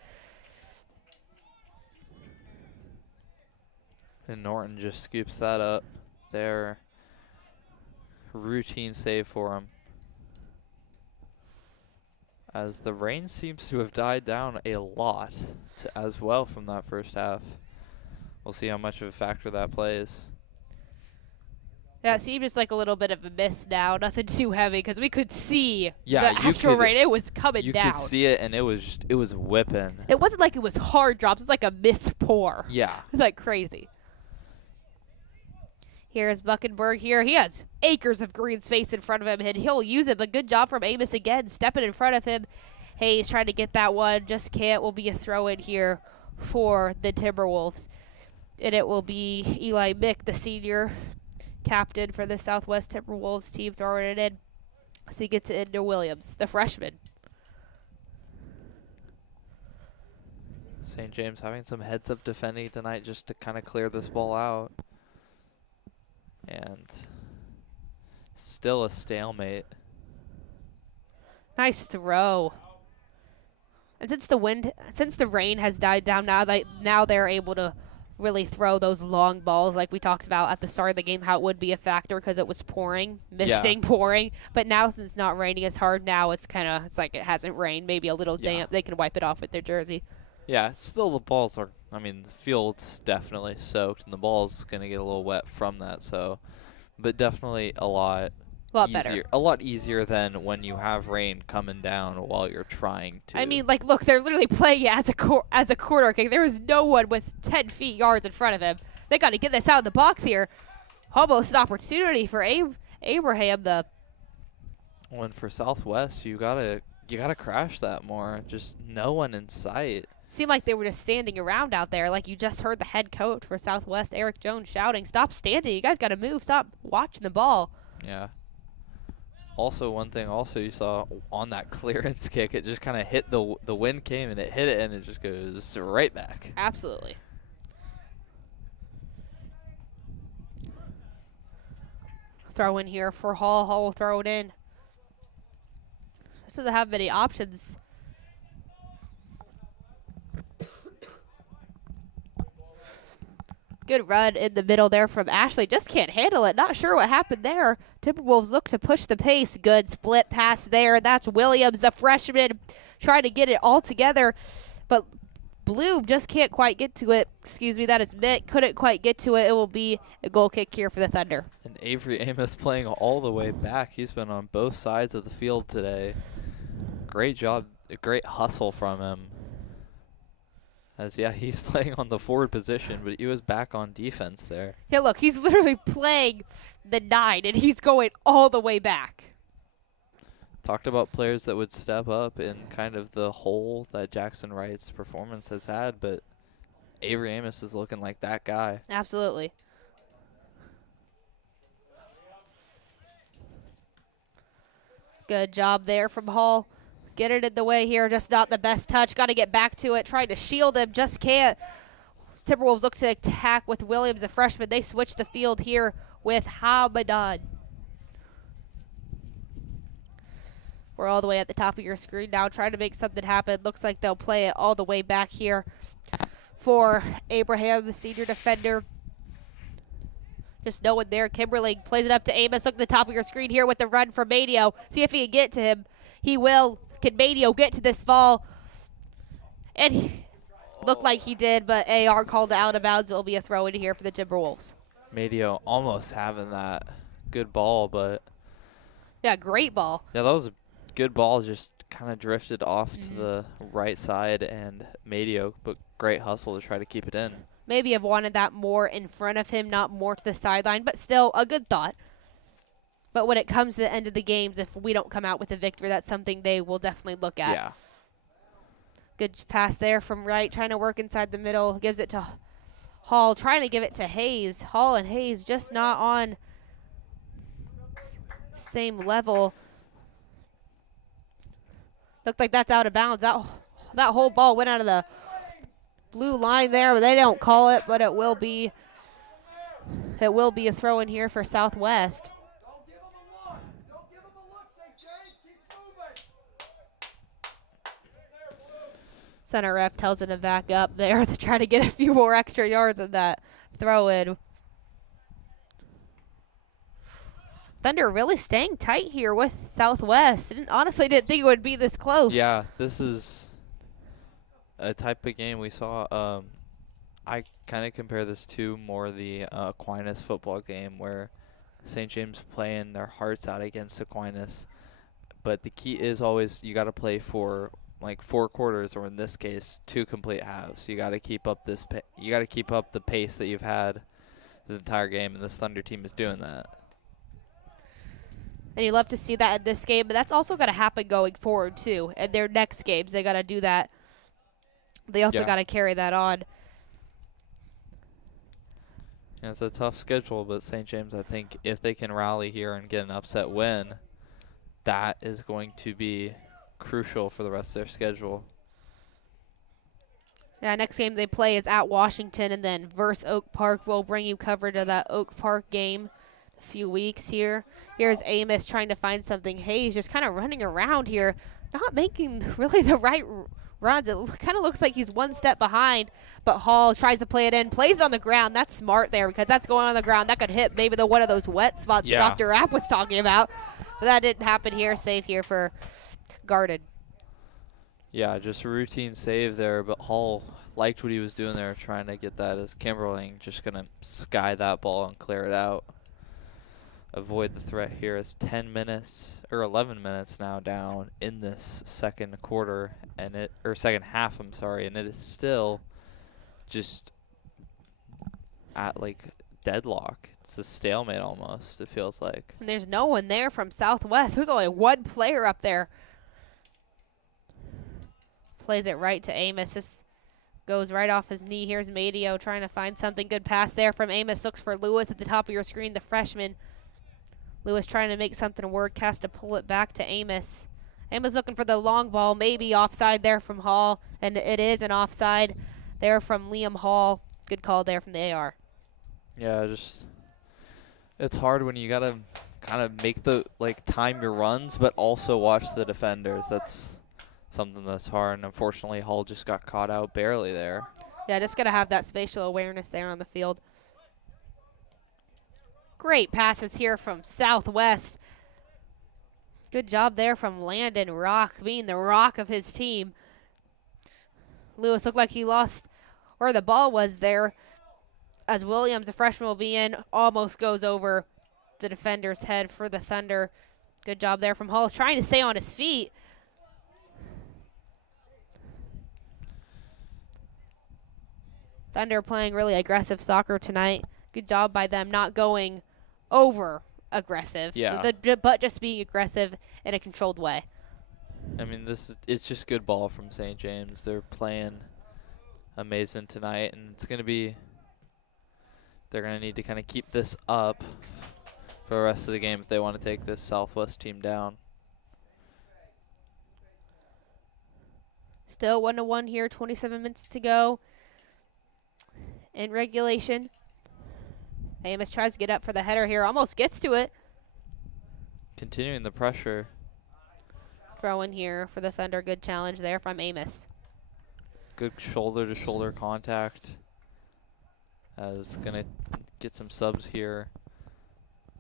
And Norton just scoops that up there. Routine save for him. As the rain seems to have died down a lot as well from that first half. We'll see how much of a factor that plays. Yeah, it seemed just like a little bit of a miss now. Nothing too heavy because we could see Yeah, the you actual could- rain. It was coming You down. could see it, and it was whipping. It wasn't like it was hard drops. It was like a missed pour. Yeah. It's like crazy. Here's Buckenberg here. He has acres of green space in front of him, and he'll use it, but good job from Amos again, stepping in front of him. Hayes trying to get that one. Just can't. Will be a throw in here for the Timberwolves. And it will be Eli Mick, the senior captain for the Southwest Timberwolves team, throwing it in. So he gets it into Williams, the freshman. St. James having some heads-up defending tonight just to kind of clear this ball out. And still a stalemate. Nice throw. And since the rain has died down, now they're able to really throw those long balls like we talked about at the start of the game, how it would be a factor because it was pouring, misting, pouring. But now since it's not raining as hard, now it's like it hasn't rained, maybe a little damp. They can wipe it off with their jersey. Yeah, still the balls are, the field's definitely soaked, and the ball's going to get a little wet from that, so, but definitely a lot Better. A lot easier than when you have rain coming down while you're trying to. Look, they're literally playing as a corner kick. There is no one with 10 feet yards in front of him. They got to get this out of the box here. Almost an opportunity for Abraham. And for Southwest, you gotta crash that more. Just no one in sight. Seemed like they were just standing around out there. Like you just heard the head coach for Southwest, Eric Jones, shouting, "Stop standing! You guys got to move! Stop watching the ball!" Yeah. Also, one thing you saw on that clearance kick, it just kind of hit the wind came and it hit it and it just goes right back. Absolutely. Throw in here for Hall. Hall will throw it in. Just doesn't have many options. Good run in the middle there from Ashley. Just can't handle it. Not sure what happened there. Timberwolves look to push the pace. Good split pass there. That's Williams, the freshman, trying to get it all together. But Bloom just can't quite get to it. Excuse me, that is Mitt. Couldn't quite get to it. It will be a goal kick here for the Thunder. And Avery Amos playing all the way back. He's been on both sides of the field today. Great job. A great hustle from him. He's playing on the forward position, but he was back on defense there. Yeah, look, he's literally playing the 9, and he's going all the way back. Talked about players that would step up in kind of the hole that Jackson Wright's performance has had, but Avery Amos is looking like that guy. Absolutely. Good job there from Hall. Get it in the way here, just not the best touch. Got to get back to it, trying to shield him, just can't. Timberwolves look to attack with Williams, a freshman. They switch the field here with Hamadan. We're all the way at the top of your screen now, trying to make something happen. Looks like they'll play it all the way back here for Abraham, the senior defender. Just no one there. Kimberly plays it up to Amos. Look at the top of your screen here with the run for Madio. See if he can get to him. He will. Can Madio get to this ball? And he looked like he did, but AR called out of bounds. It will be a throw in here for the Timberwolves. Madio almost having that good ball, but Yeah, great ball. yeah, that was a good ball. Just kind of drifted off to the right side, and Madio, but great hustle to try to keep it in. Maybe have wanted that more in front of him, not more to the sideline, but still a good thought. But when it comes to the end of the games, if we don't come out with a victory, that's something they will definitely look at. Yeah. Good pass there from Wright, trying to work inside the middle. Gives it to Hall, trying to give it to Hayes. Hall and Hayes just not on same level. Looked like that's out of bounds. That whole ball went out of the blue line there, but they don't call it, but it will be a throw in here for Southwest. Don't give him a look. Don't give him a look, St. James. Keep moving. Center ref tells him to back up there to try to get a few more extra yards of that throw in. Thunder really staying tight here with Southwest. Honestly didn't think it would be this close. Yeah, this is a type of game we saw. I kind of compare this to more the Aquinas football game where St. James playing their hearts out against Aquinas. But the key is always you got to play for like 4 quarters, or in this case, 2 complete halves. You got to keep up you got to keep up the pace that you've had this entire game, and this Thunder team is doing that. And you love to see that in this game, but that's also got to happen going forward too. In their next games, they got to do that. They also got to carry that on. Yeah, it's a tough schedule, but St. James, I think, if they can rally here and get an upset win, that is going to be crucial for the rest of their schedule. Yeah, next game they play is at Washington, and then versus Oak Park. We'll bring you coverage of that Oak Park game a few weeks here. Here's Amos trying to find something. Hayes just kind of running around here, not making really the right runs. It kind of looks like he's one step behind, but Hall tries to play it in, plays it on the ground. That's smart there because that's going on the ground. That could hit maybe one of those wet spots that Dr. Rapp was talking about. But that didn't happen here. Safe here for Garden. Yeah, just a routine save there, but Hall liked what he was doing there, trying to get that as Kimberling just going to sky that ball and clear it out. Avoid the threat here as 10 minutes or 11 minutes now down in this second quarter or second half, I'm sorry, and it is still just at like deadlock. It's a stalemate almost, it feels like. And there's no one there from Southwest. There's only one player up there. Plays it right to Amos. This goes right off his knee. Here's Madio trying to find something. Good pass there from Amos. Looks for Lewis at the top of your screen, the freshman. Lewis trying to make something work. Has to pull it back to Amos. Amos looking for the long ball. Maybe offside there from Hall. And it is an offside there from Liam Hall. Good call there from the AR. Yeah, just it's hard when you got to kind of make time your runs, but also watch the defenders. That's something that's hard, and unfortunately Hall just got caught out barely there. Yeah, just got to have that spatial awareness there on the field. Great passes here from Southwest. Good job there from Landon Rock, being the rock of his team. Lewis looked like he lost where the ball was there, as Williams, the freshman, will be in. Almost goes over the defender's head for the Thunder. Good job there from Hall, trying to stay on his feet. Thunder playing really aggressive soccer tonight. Good job by them not going over aggressive, but just being aggressive in a controlled way. I mean, it's just good ball from St. James. They're playing amazing tonight, and they're going to need to kind of keep this up for the rest of the game if they want to take this Southwest team down. Still 1-1 here, 27 minutes to go in regulation. Amos tries to get up for the header here, almost gets to it. Continuing the pressure. Throw in here for the Thunder. Good challenge there from Amos. Good shoulder-to-shoulder contact. Is going to get some subs here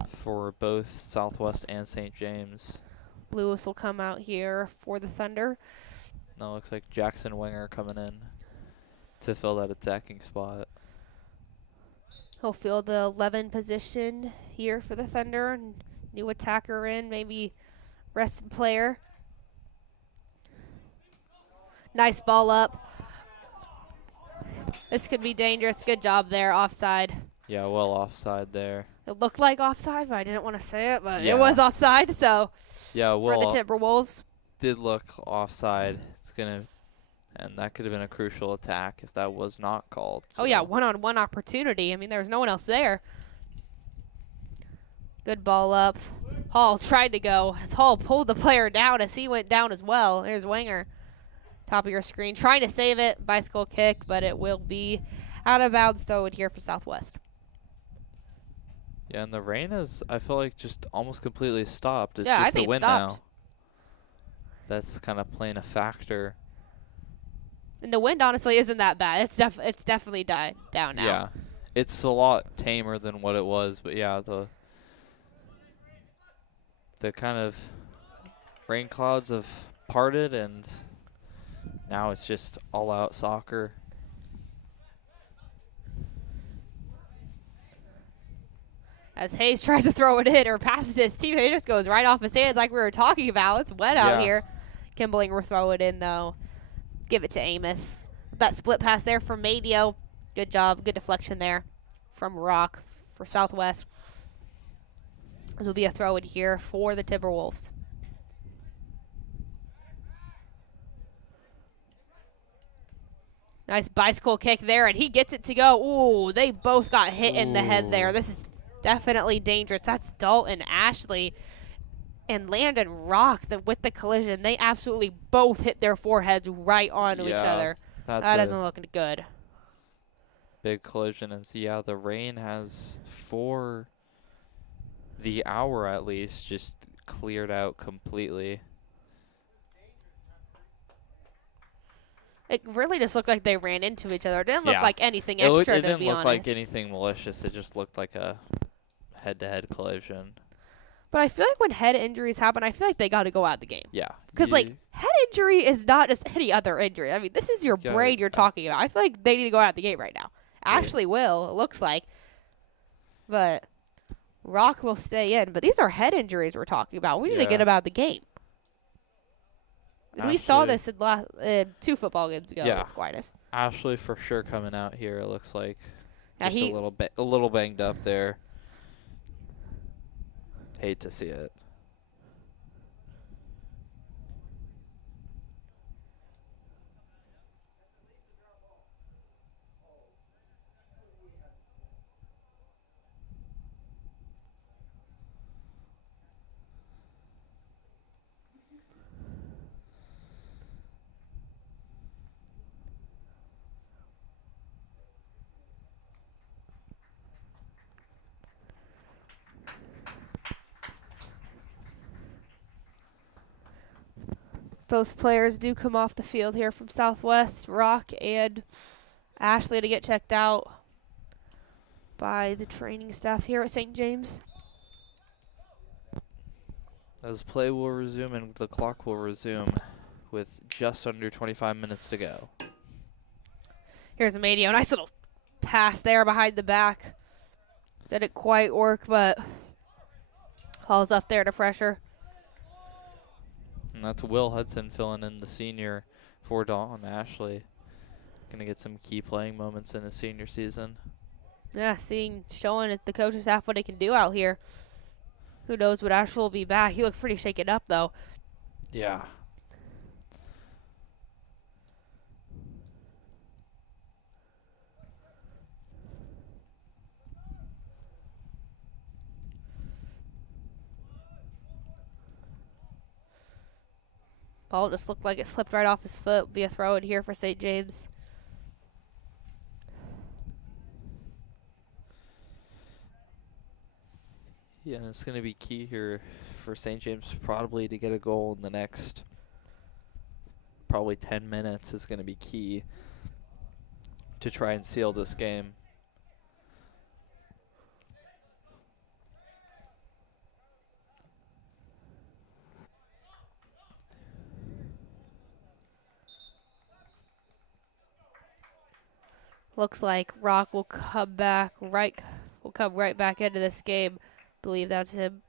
for both Southwest and St. James. Lewis will come out here for the Thunder. Now looks like Jackson Winger coming in to fill that attacking spot. He'll fill the 11 position here for the Thunder. And new attacker in, maybe rested player. Nice ball up. This could be dangerous. Good job there, offside. Yeah, well offside there. It looked like offside, but I didn't want to say it, but Yeah. it was offside. So Yeah, for the Will Timberwolves, did look offside. And that could have been a crucial attack if that was not called. oh yeah, so- one-on-one opportunity. I mean, there was no one else there. Good ball up. Hall tried to go as Hall pulled the player down as he went down as well. There's Wenger, top of your screen, trying to save it. Bicycle kick, but it will be out of bounds. Throw it here for Southwest. Yeah, and the rain has, I feel like, just almost completely stopped. It's Yeah, I just the think it wind stopped. now. That's kind of playing a factor. And the wind honestly isn't that bad. It's definitely died down now. Yeah, it's a lot tamer than what it was, but yeah, the kind of rain clouds have parted, and now it's just all-out soccer. As Hayes tries to throw it in or passes his teammate, it just goes right off his hands like we were talking about. It's wet out Yeah. here. Kimbling will throw it in though. Give it to Amos. That split pass there from Madio. Good job. Good deflection there from Rock for Southwest. This will be a throw in here for the Timberwolves. Nice bicycle kick there, and he gets it to go. Ooh, they both got hit in the head there. Ooh. This is definitely dangerous. That's Dalton Ashley and Landon Rock with the collision. They absolutely both hit their foreheads right onto each Yeah, other. That's That a doesn't look good. big collision. And so, yeah, the rain has, for the hour at least, just cleared out completely. It really just looked like they ran into each other. It didn't look Yeah. like anything It extra, didn't to be look honest. like anything malicious. It just looked like a head-to-head collision. But I feel like when head injuries happen, I feel like they got to go out of the game. Yeah. Because, like, you- head injury is not just any other injury. I mean, this is your Got it. brain you're talking about. I feel like they need to go out of the game right now. Yeah. Ashley will, it looks like. But Rock will stay in. But these are head injuries we're talking about. We need to Yeah. get them out of the game. And we saw Ashley- this in 2 football games ago. Yeah. Against Aquinas. Ashley for sure coming out here. It looks like Yeah, just a little banged up there. Hate to see it. Both players do come off the field here from Southwest. Rock and Ashley to get checked out by the training staff here at St. James. As play will resume and the clock will resume with just under 25 minutes to go. Here's Amadio. Nice little pass there behind the back. Didn't quite work, but Hall's up there to pressure. And that's Will Hudson filling in the senior for Dalton Ashley. Going to get some key playing moments in his senior season. Yeah, showing at the coaching staff what he can do out here. Who knows what Ashley will be back. He looked pretty shaken up, though. Yeah. Ball just looked like it slipped right off his foot. Be a throw in here for St. James. Yeah, and it's going to be key here for St. James probably to get a goal in the next probably 10 minutes is going to be key to try and seal this game. Looks like Rock will come back will come right back into this game. Believe that's him.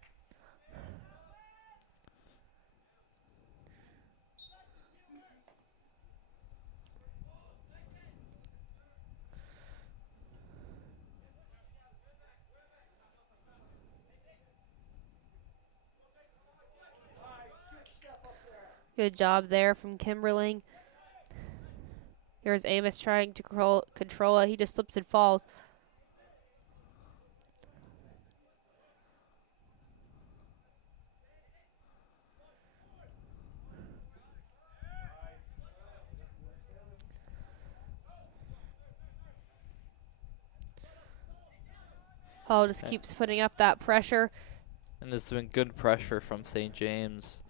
Good job there from Kimberling. Here's Amos trying to control it. He just slips and falls. Paul just Okay. keeps putting up that pressure. And it's been good pressure from St. James,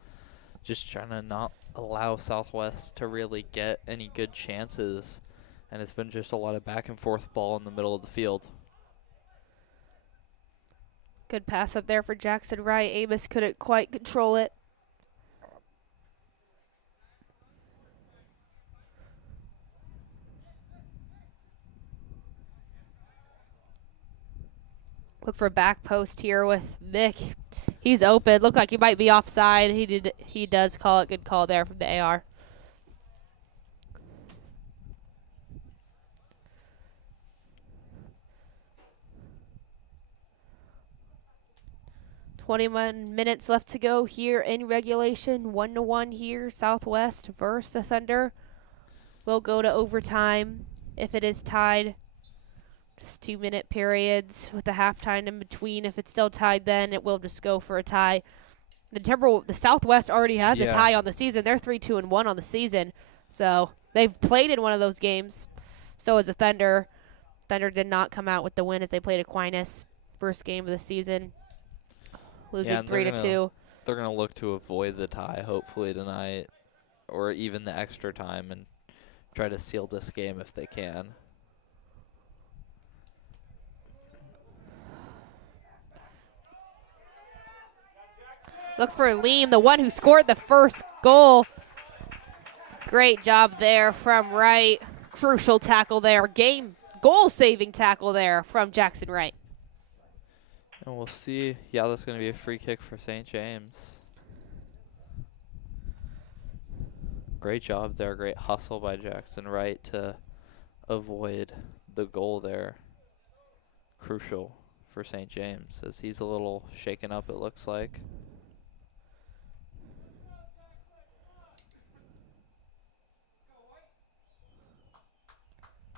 just trying to not allow Southwest to really get any good chances. And it's been just a lot of back and forth ball in the middle of the field. Good pass up there for Jackson Wright. Amos couldn't quite control it. Look for a back post here with Mick. He's open. Looked like he might be offside. He does call it. Good call there from the AR. Minutes left to go here in regulation. 1-1 here. Southwest versus the Thunder. We'll go to overtime if it is tied. Just 2-minute periods with the halftime in between. If it's still tied, then it will just go for a tie. The Southwest already has a Yeah. tie on the season. They're 3-2-1 on the season, so they've played in one of those games. So has the Thunder. Thunder did not come out with the win as they played Aquinas, first game of the season, losing and they're 3-2. They're going to look to avoid the tie, hopefully, tonight, or even the extra time, and try to seal this game if they can. Look for Leem, the one who scored the first goal. Great job there from Wright. Crucial tackle there. Goal-saving tackle there from Jackson Wright. And we'll see. Yeah, that's going to be a free kick for St. James. Great job there. Great hustle by Jackson Wright to avoid the goal there. Crucial for St. James as he's a little shaken up, it looks like.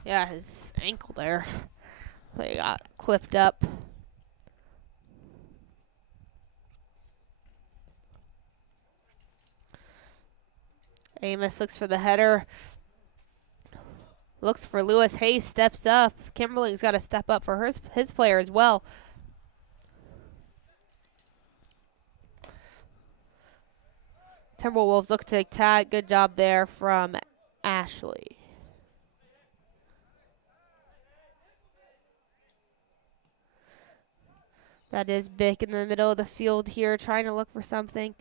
Yeah, his ankle there. They got clipped up. Amos looks for the header. Looks for Lewis Hayes, steps up. Kimberling's got to step up for his player as well. Timberwolves look to tag. Good job there from Ashley. That is Bick in the middle of the field here, trying to look for something.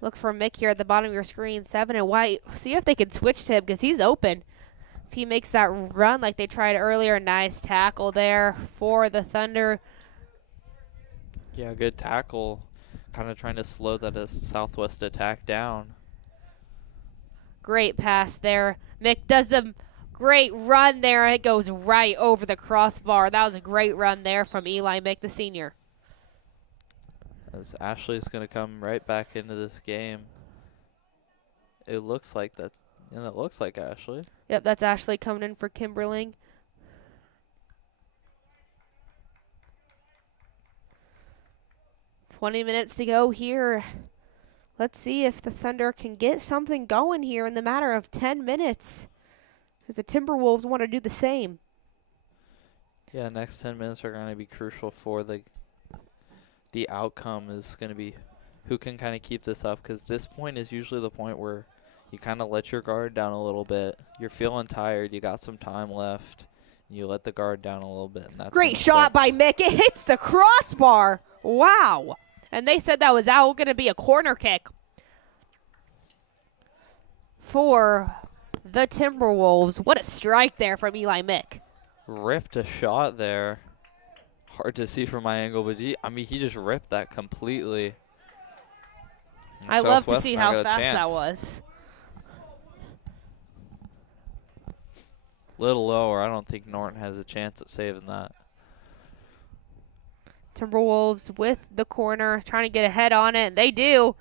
Look for Mick here at the bottom of your screen, 7 and white. See if they can switch to him because he's open. If he makes that run like they tried earlier, nice tackle there for the Thunder. Yeah, good tackle. Kind of trying to slow that Southwest attack down. Great pass there. Mick does the great run there. It goes right over the crossbar. That was a great run there from Eli Mick, the senior. As Ashley's going to come right back into this game. It looks like that. And it looks like Ashley. Yep, that's Ashley coming in for Kimberling. $20 to go here. Let's see if the Thunder can get something going here in the matter of 10 minutes. Because the Timberwolves want to do the same. Yeah, next 10 minutes are going to be crucial for the outcome is going to be who can kind of keep this up. Because this point is usually the point where you kind of let your guard down a little bit. You're feeling tired. You got some time left. And you let the guard down a little bit. And that's Great shot by Mick. It hits the crossbar. Wow. And they said that was out. Going to be a corner kick for the Timberwolves. What a strike there from Eli Mick. Ripped a shot there. Hard to see from my angle, but he just ripped that completely. And I love to Southwest see not how got a fast that chance. was. Little lower. I don't think Norton has a chance at saving that. Timberwolves with the corner, trying to get ahead on it. They do.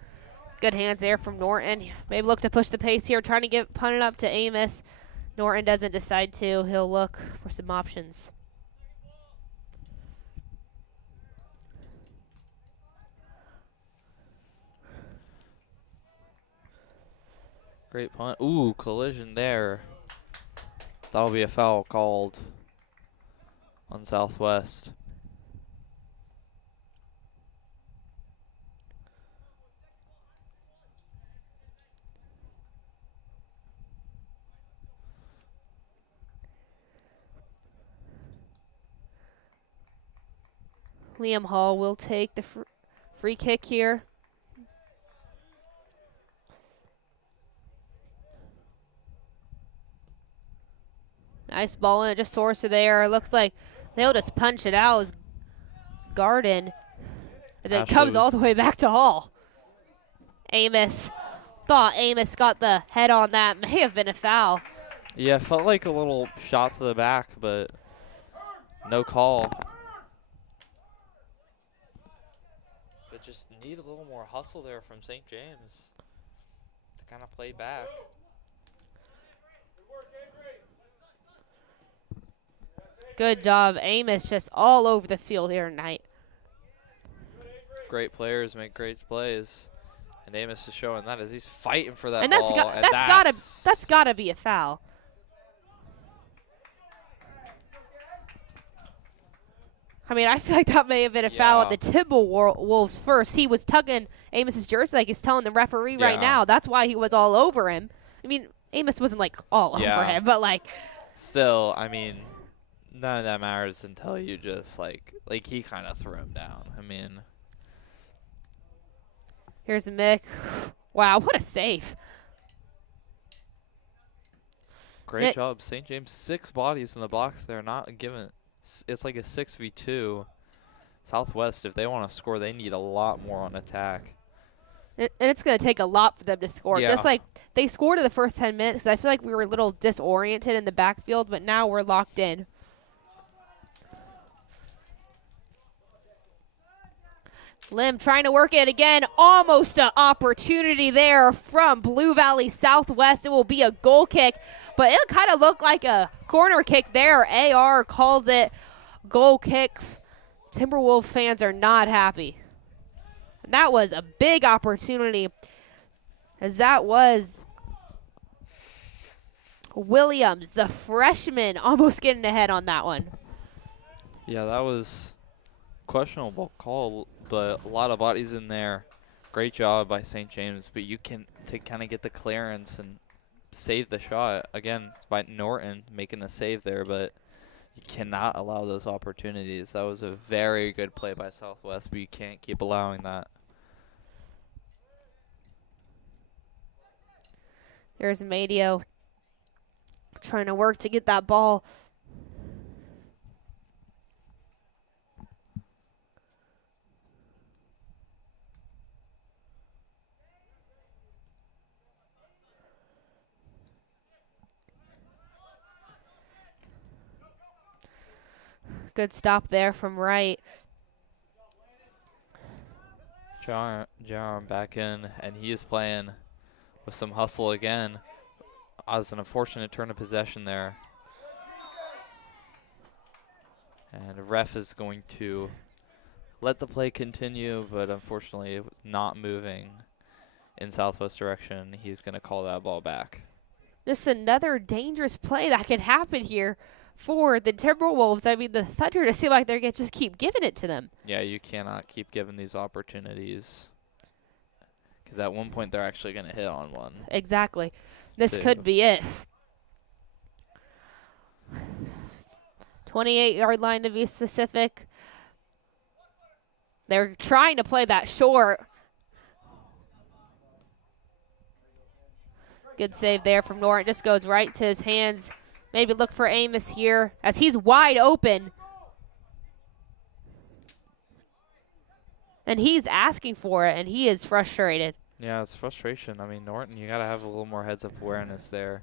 Good hands there from Norton. Maybe look to push the pace here, trying to get punted up to Amos. Norton doesn't decide to. He'll look for some options. Great punt. Ooh, collision there. That'll be a foul called on Southwest. Liam Hall will take the free kick here. Nice ball in, just Sorcerer there. Looks like they'll just punch it out. It's Garden. As it comes all the way back to Hall. Amos. Thought Amos got the head on that. May have been a foul. Yeah, felt like a little shot to the back, but no call. But just need a little more hustle there from St. James to kind of play back. Good job. Amos just all over the field here tonight. Great players make great plays. And Amos is showing that as he's fighting for that And ball. that's gotta be a foul. I mean, I feel like that may have been a foul on the Timberwolves first. He was tugging Amos's jersey like he's telling the referee right now. That's why he was all over him. I mean, Amos wasn't like all over him, but like. Still, I mean, none of that matters until you just like he kind of threw him down. I mean. Here's Mick. Wow, what a save. Great job. St. James, 6 bodies in the box. They're not given. It's like a 6v2. Southwest, if they want to score, they need a lot more on attack. And it's going to take a lot for them to score. Yeah. Just like they scored in the first 10 minutes. I feel like we were a little disoriented in the backfield, but now we're locked in. Lim trying to work it again. Almost an opportunity there from Blue Valley Southwest. It will be a goal kick, but it kind of looked like a corner kick there. AR calls it goal kick. Timberwolves fans are not happy. And that was a big opportunity, as that was Williams, the freshman, almost getting ahead on that one. Yeah, that was questionable call, but a lot of bodies in there. Great job by St. James, but you can to kind of get the clearance and save the shot. Again, by Norton making the save there, but you cannot allow those opportunities. That was a very good play by Southwest, but you can't keep allowing that. There's Madio trying to work to get that ball. Good stop there from Wright. Jaron back in, and he is playing with some hustle again. As an unfortunate turn of possession there. And the ref is going to let the play continue, but unfortunately it was not moving in Southwest direction. He's going to call that ball back. Just another dangerous play that could happen here for the Timberwolves. I mean, the Thunder just seem like they're going to just keep giving it to them. Yeah, you cannot keep giving these opportunities, because at one point they're actually going to hit on one. Exactly. This could be it. 28-yard line to be specific. They're trying to play that short. Good save there from Norton. Just goes right to his hands. Maybe look for Amos here as he's wide open. And he's asking for it, and he is frustrated. Yeah, it's frustration. I mean, Norton, you got to have a little more heads-up awareness there.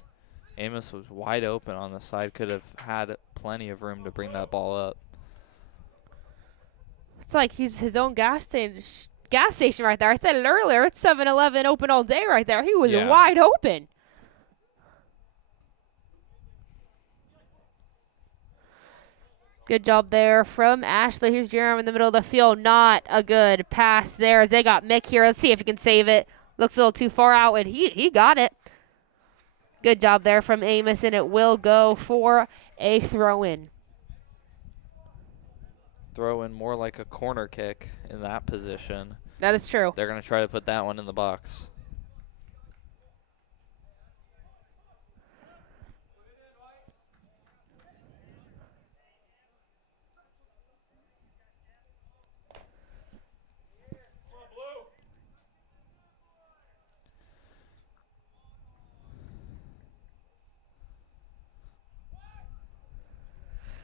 Amos was wide open on the side, could have had plenty of room to bring that ball up. It's like he's his own gas station right there. I said it earlier. It's 7-Eleven open all day right there. He was Yeah. wide open. Good job there from Ashley. Here's Jeremy in the middle of the field. Not a good pass there as they got Mick here. Let's see if he can save it. Looks a little too far out, and he got it. Good job there from Amos, and it will go for a throw-in. Throw in more like a corner kick in that position. That is true. They're going to try to put that one in the box.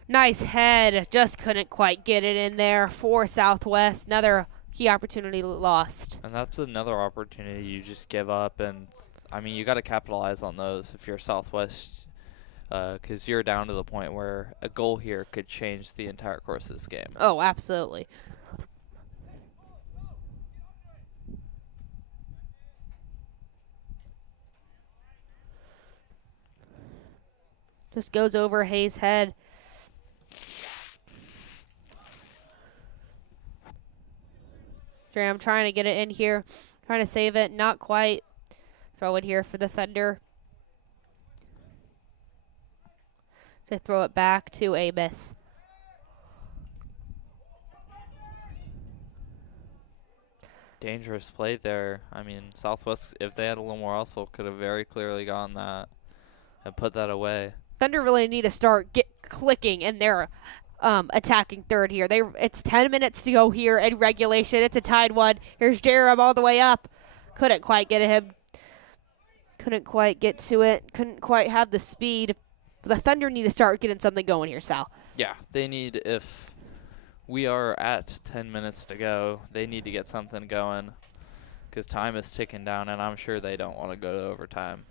Nice head. Just couldn't quite get it in there for Southwest. Another key opportunity lost. And that's another opportunity you just give up. And, I mean, you got to capitalize on those if you're Southwest, because you're down to the point where a goal here could change the entire course of this game. Oh, absolutely. Just goes over Hayes' head. I'm trying to get it in here. Trying to save it. Not quite. Throw it here for the Thunder. To throw it back to Amos. Dangerous play there. I mean, Southwest, if they had a little more hustle, could have very clearly gotten that and put that away. Thunder really need to start clicking in their attacking third here. It's 10 minutes to go here in regulation. It's a tied one. Here's Jerem all the way up. Couldn't quite get him. Couldn't quite get to it. Couldn't quite have the speed. The Thunder need to start getting something going here, Sal. Yeah, they need, if we are at 10 minutes to go, they need to get something going because time is ticking down, and I'm sure they don't want to go to overtime.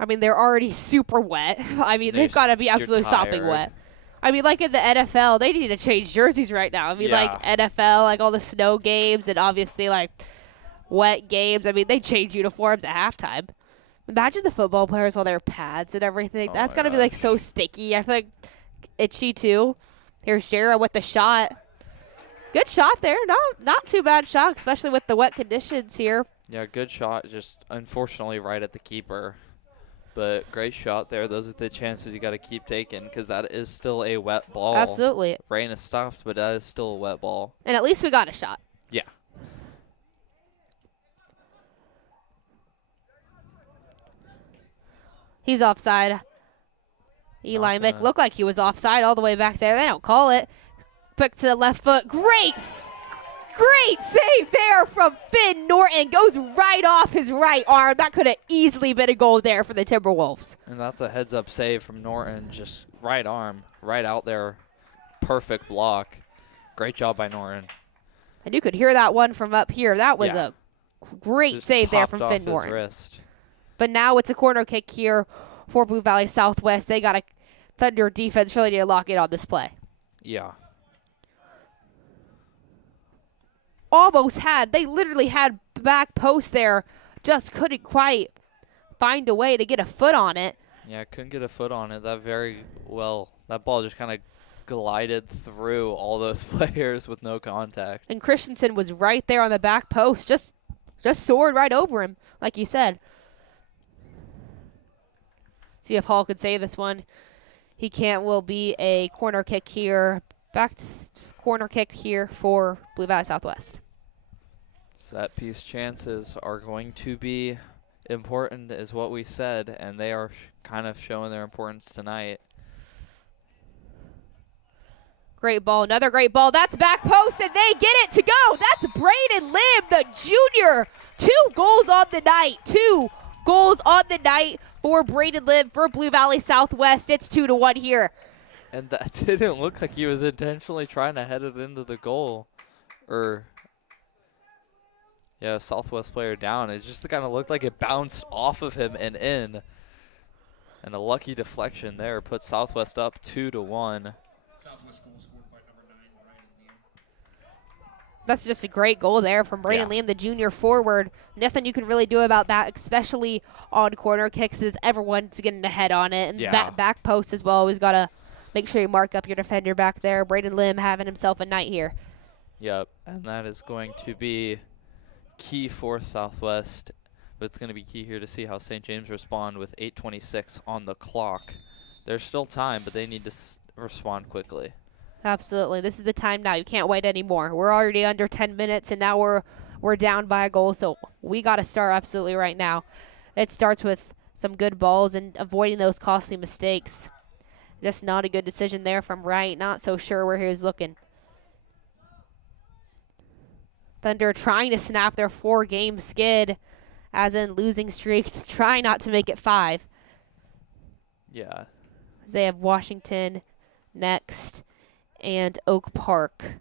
I mean, they're already super wet. I mean, they've got to be absolutely sopping wet. I mean, like in the NFL, they need to change jerseys right now. I mean, like NFL, like all the snow games and obviously like wet games. I mean, they change uniforms at halftime. Imagine the football players, all their pads and everything. That's got to be like so sticky. I feel like itchy too. Here's Jera with the shot. Good shot there. Not too bad shot, especially with the wet conditions here. Yeah, good shot. Just unfortunately right at the keeper. But great shot there. Those are the chances you got to keep taking because that is still a wet ball. Absolutely. Rain has stopped, but that is still a wet ball. And at least we got a shot. Yeah. He's offside. Eli Mick looked like he was offside all the way back there. They don't call it. Quick to the left foot. Great save there from Finn Norton. Goes right off his right arm. That could have easily been a goal there for the Timberwolves. And that's a heads-up save from Norton. Just right arm, right out there. Perfect block. Great job by Norton. And you could hear that one from up here. That was a great Just save there popped from Finn off Norton. his wrist. But now it's a corner kick here for Blue Valley Southwest. They got a Thunder defense really need to lock in on this play. Yeah. They literally had back post there, just couldn't quite find a way to get a foot on it. Yeah, couldn't get a foot on it. That ball just kind of glided through all those players with no contact. And Christensen was right there on the back post, just soared right over him, like you said. See if Hall could save this one. He can't. Will be a corner kick here. Corner kick here for Blue Valley Southwest. Set piece chances are going to be important, is what we said, and they are kind of showing their importance tonight. Great ball, another great ball. That's back post, and they get it to go. That's Braden Lim, the junior. 2 goals on the night. 2 goals on the night for Braden Lim for Blue Valley Southwest. It's 2-1 here. And that didn't look like he was intentionally trying to head it into the goal. Southwest player down. It just kind of looked like it bounced off of him and in. And a lucky deflection there puts Southwest up 2-1. Southwest goal scored by number 9, Ryan Lee. That's just a great goal there from Brandon Yeah. Lamb, the junior forward. Nothing you can really do about that, especially on corner kicks, is everyone's getting a head on it. And Yeah. back post as well. Always got to make sure you mark up your defender back there. Brandon Lamb having himself a night here. Yep, and that is going to be key for Southwest. But it's going to be key here to see how St. James respond with 8:26 on the clock. There's still time, but they need to respond quickly. Absolutely. This is the time now. You can't wait anymore. We're already under 10 minutes, and now we're down by a goal, so we got to start absolutely right now. It starts with some good balls and avoiding those costly mistakes. Just not a good decision there from Wright. Not so sure where he was looking. Thunder trying to snap their 4-game skid, as in losing streak, to try not to make it 5. Yeah. They have Washington next and Oak Park.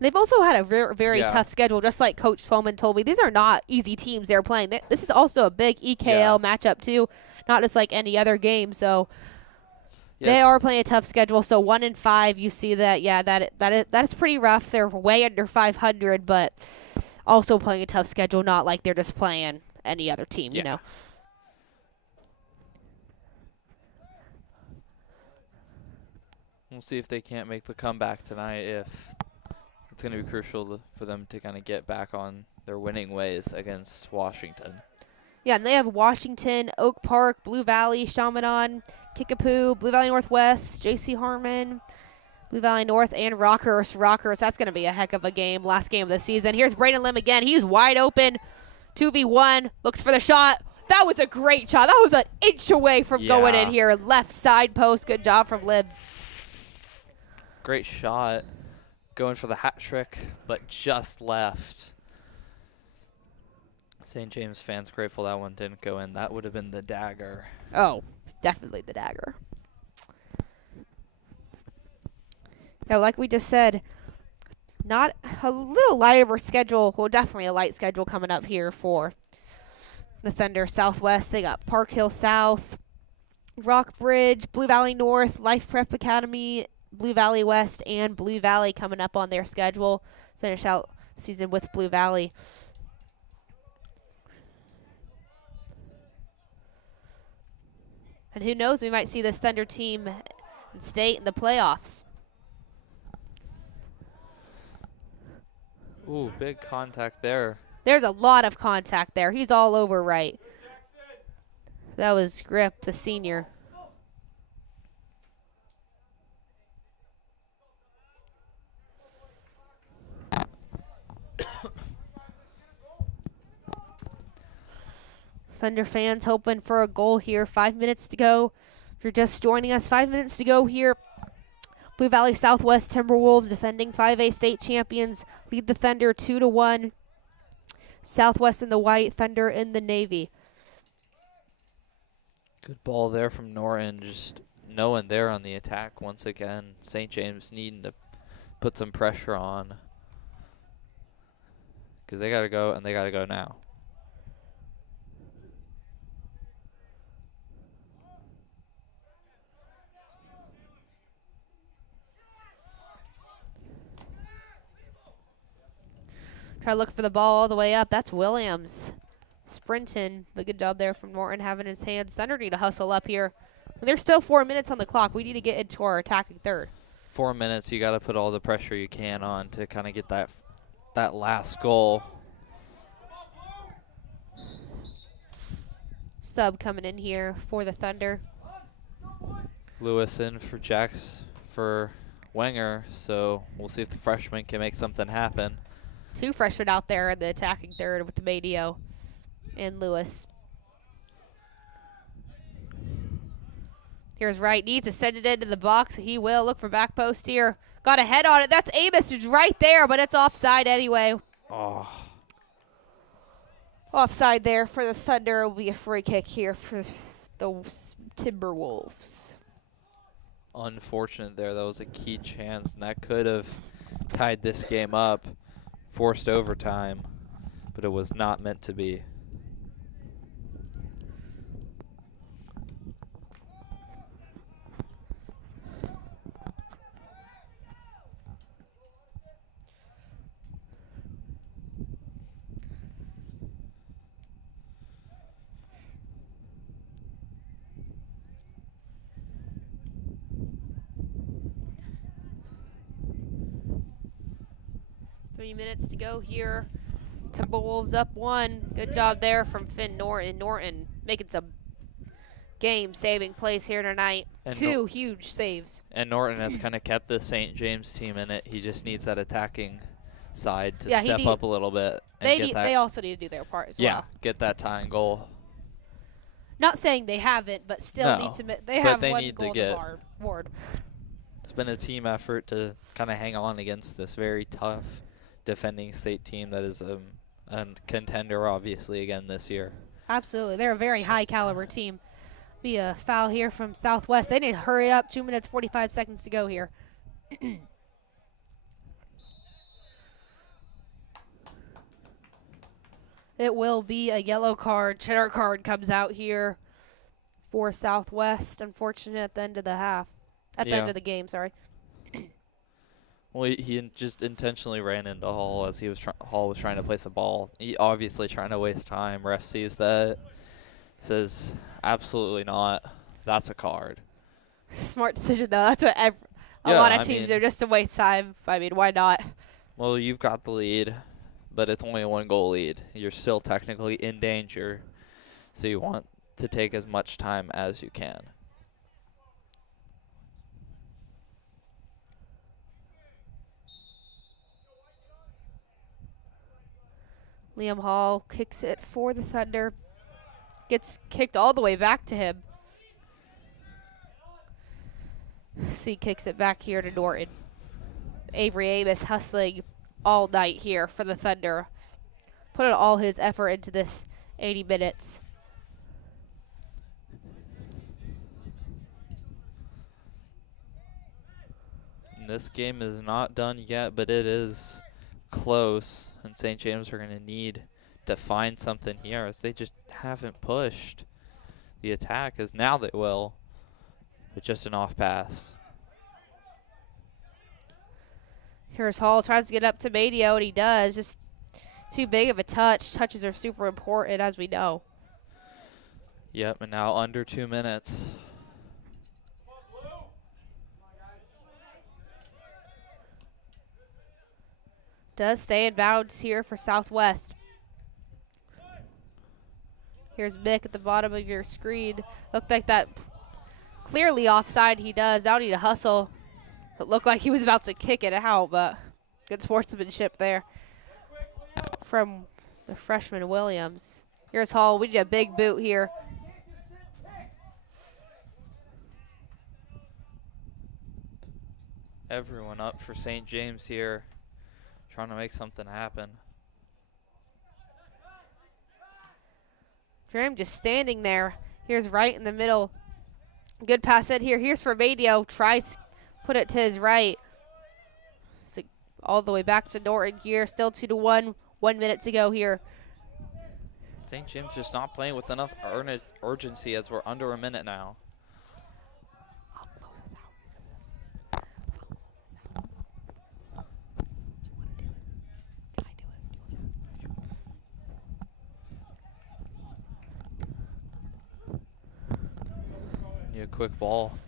They've also had a very Yeah. tough schedule, just like Coach Foreman told me. These are not easy teams they're playing. This is also a big EKL matchup, too, not just like any other game. So they are playing a tough schedule. So 1-5, you see that, yeah, that is pretty rough. They're way under 500, but also playing a tough schedule, not like they're just playing any other team, you know. We'll see if they can't make the comeback tonight. If it's going to be crucial for them to kind of get back on their winning ways against Washington. Yeah, and they have Washington, Oak Park, Blue Valley, Chaminade, Kickapoo, Blue Valley Northwest, J.C. Harmon, Blue Valley North, and Rockers. That's going to be a heck of a game. Last game of the season. Here's Brayden Lim again. He's wide open. 2v1. Looks for the shot. That was a great shot. That was an inch away from going in here. Left side post. Good job from Lim. Great shot. Going for the hat trick, but just left. St. James fans grateful that one didn't go in. That would have been the dagger. Oh, definitely the dagger. Yeah, like we just said, not a little light of our schedule. Well, definitely a light schedule coming up here for the Thunder. Southwest, they got Park Hill South, Rockbridge, Blue Valley North, Life Prep Academy, Blue Valley West, and Blue Valley coming up on their schedule. Finish out the season with Blue Valley. And who knows, we might see this Thunder team in state in the playoffs. Ooh, big contact there. There's a lot of contact there. He's all over Wright. That was Grip, the senior. Thunder fans hoping for a goal here. 5 minutes to go. If you're just joining us, 5 minutes to go here. Blue Valley Southwest Timberwolves, defending 5A state champions, lead the Thunder 2-1. Southwest in the white, Thunder in the navy. Good ball there from Norton. Just no one there on the attack once again. St. James needing to put some pressure on, because they got to go, and they got to go now. Try to look for the ball all the way up. That's Williams sprinting. But good job there from Norton having his hands. Thunder need to hustle up here. There's still 4 minutes on the clock. We need to get into our attacking third. 4 minutes, you got to put all the pressure you can on to kind of get that last goal. Sub coming in here for the Thunder. Lewis in for for Wenger, so we'll see if the freshman can make something happen. 2 freshmen out there in the attacking third with the Madio and Lewis. Here's Wright. Needs to send it into the box. He will. Look for back post here. Got a head on it. That's Amos, who's right there, but it's offside anyway. Oh, Offside there for the Thunder. It will be a free kick here for the Timberwolves. unfortunate there. That was a key chance, and that could have tied this game up, forced overtime, but it was not meant to be. 3 minutes to go here. Timberwolves up 1. Good job there from Finn Norton. Norton making some game-saving plays here tonight. And 2 huge saves. And Norton has kind of kept the St. James team in it. He just needs that attacking side to Yeah, he step need- up a little bit. And get that, They also need to do their part as yeah, well. get that tying goal. Not saying they haven't, but still No, need to. They but have they one need to goal on get- the board. It's been a team effort to kind of hang on against this very tough defending state team that is a contender, obviously, again this year. Absolutely, they're a very high-caliber team. Be a foul here from Southwest. They need to hurry up. 2 minutes 45 seconds to go here. It will be a yellow card. Cheddar card comes out here for Southwest. Unfortunate at the end of the half. At the end Yeah. of the game, sorry. Well, he just intentionally ran into Hall as Hall was trying to place a ball. He obviously trying to waste time. Ref sees that, says, absolutely not. That's a card. Smart decision, though. That's what a Yeah, lot of I teams mean- do just to waste time. I mean, why not? Well, you've got the lead, but it's only a 1-goal lead. You're still technically in danger, so you want to take as much time as you can. Liam Hall kicks it for the Thunder. Gets kicked all the way back to him. C kicks it back here to Norton. Avery Amos hustling all night here for the Thunder. Put all his effort into this 80 minutes. And this game is not done yet, but it is close, and St. James are going to need to find something here as they just haven't pushed the attack, as now they will, but just an off pass. Here's Hall, tries to get up to Madio, and he does. Just too big of a touch. Touches are super important, as we know. Yep, and now under 2 minutes. Does stay in bounds here for Southwest. Here's Mick at the bottom of your screen. Looked like that clearly offside. He does. Now need to hustle. It looked like he was about to kick it out, but good sportsmanship there from the freshman Williams. Here's Hall. We need a big boot here. Everyone up for St. James here, trying to make something happen. Dram just standing there. Here's right in the middle. Good pass in here. Here's for Madio. Tries put it to his right. So all the way back to Norton here. Still 2-1. 1 minute to go here. St. James just not playing with enough urgency as we're under a minute now. Need a quick ball.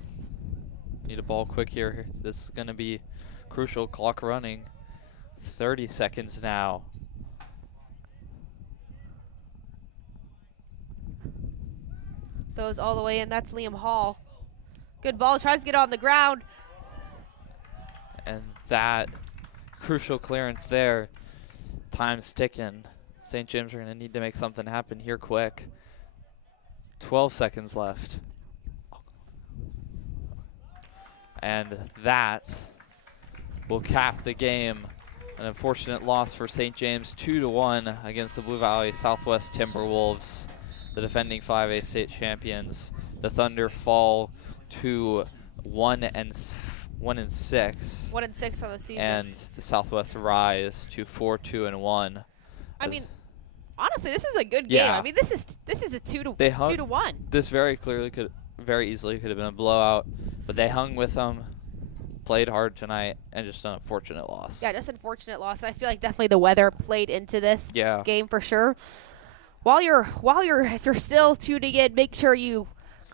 Need a ball quick here. This is going to be crucial. Clock running. 30 seconds now. Those all the way in. That's Liam Hall. Good ball. Tries to get on the ground. And that crucial clearance there. Time's ticking. St. James are going to need to make something happen here quick. 12 seconds left. And that will cap the game. An unfortunate loss for St. James, 2-1 against the Blue Valley Southwest Timberwolves, the defending 5A state champions. The Thunder fall to 1-6. 1-6 on the season. And the Southwest rise to 4-2-1. I mean, honestly, this is a good Yeah. game. I mean, this is a 2-1. This very easily could have been a blowout, but they hung with them, played hard tonight, and just an unfortunate loss. Yeah, just unfortunate loss. I feel like definitely the weather played into this game for sure. If you're still tuning in, make sure you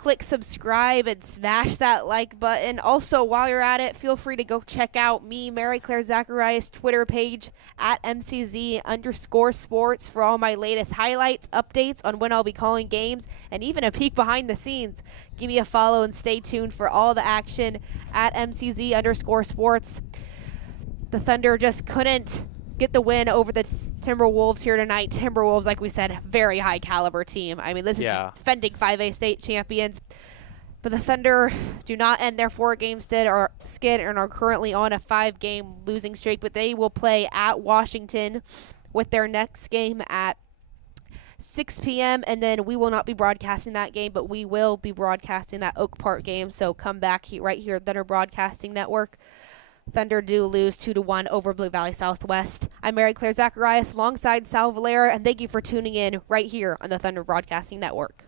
click subscribe and smash that like button. Also, while you're at it, feel free to go check out me, Mary Claire Zacharias' Twitter page at MCZ_sports for all my latest highlights, updates on when I'll be calling games, and even a peek behind the scenes. Give me a follow and stay tuned for all the action at MCZ_sports. The Thunder just couldn't get the win over the Timberwolves here tonight. Timberwolves, like we said, very high caliber team. I mean, this is defending 5A state champions. But the Thunder do not end their 4-game skid and are currently on a 5-game losing streak. But they will play at Washington with their next game at 6 p.m. And then we will not be broadcasting that game, but we will be broadcasting that Oak Park game. So come back right here at Thunder Broadcasting Network. Thunder do lose 2-1 over Blue Valley Southwest. I'm Mary Claire Zacharias alongside Sal Valera, and thank you for tuning in right here on the Thunder Broadcasting Network.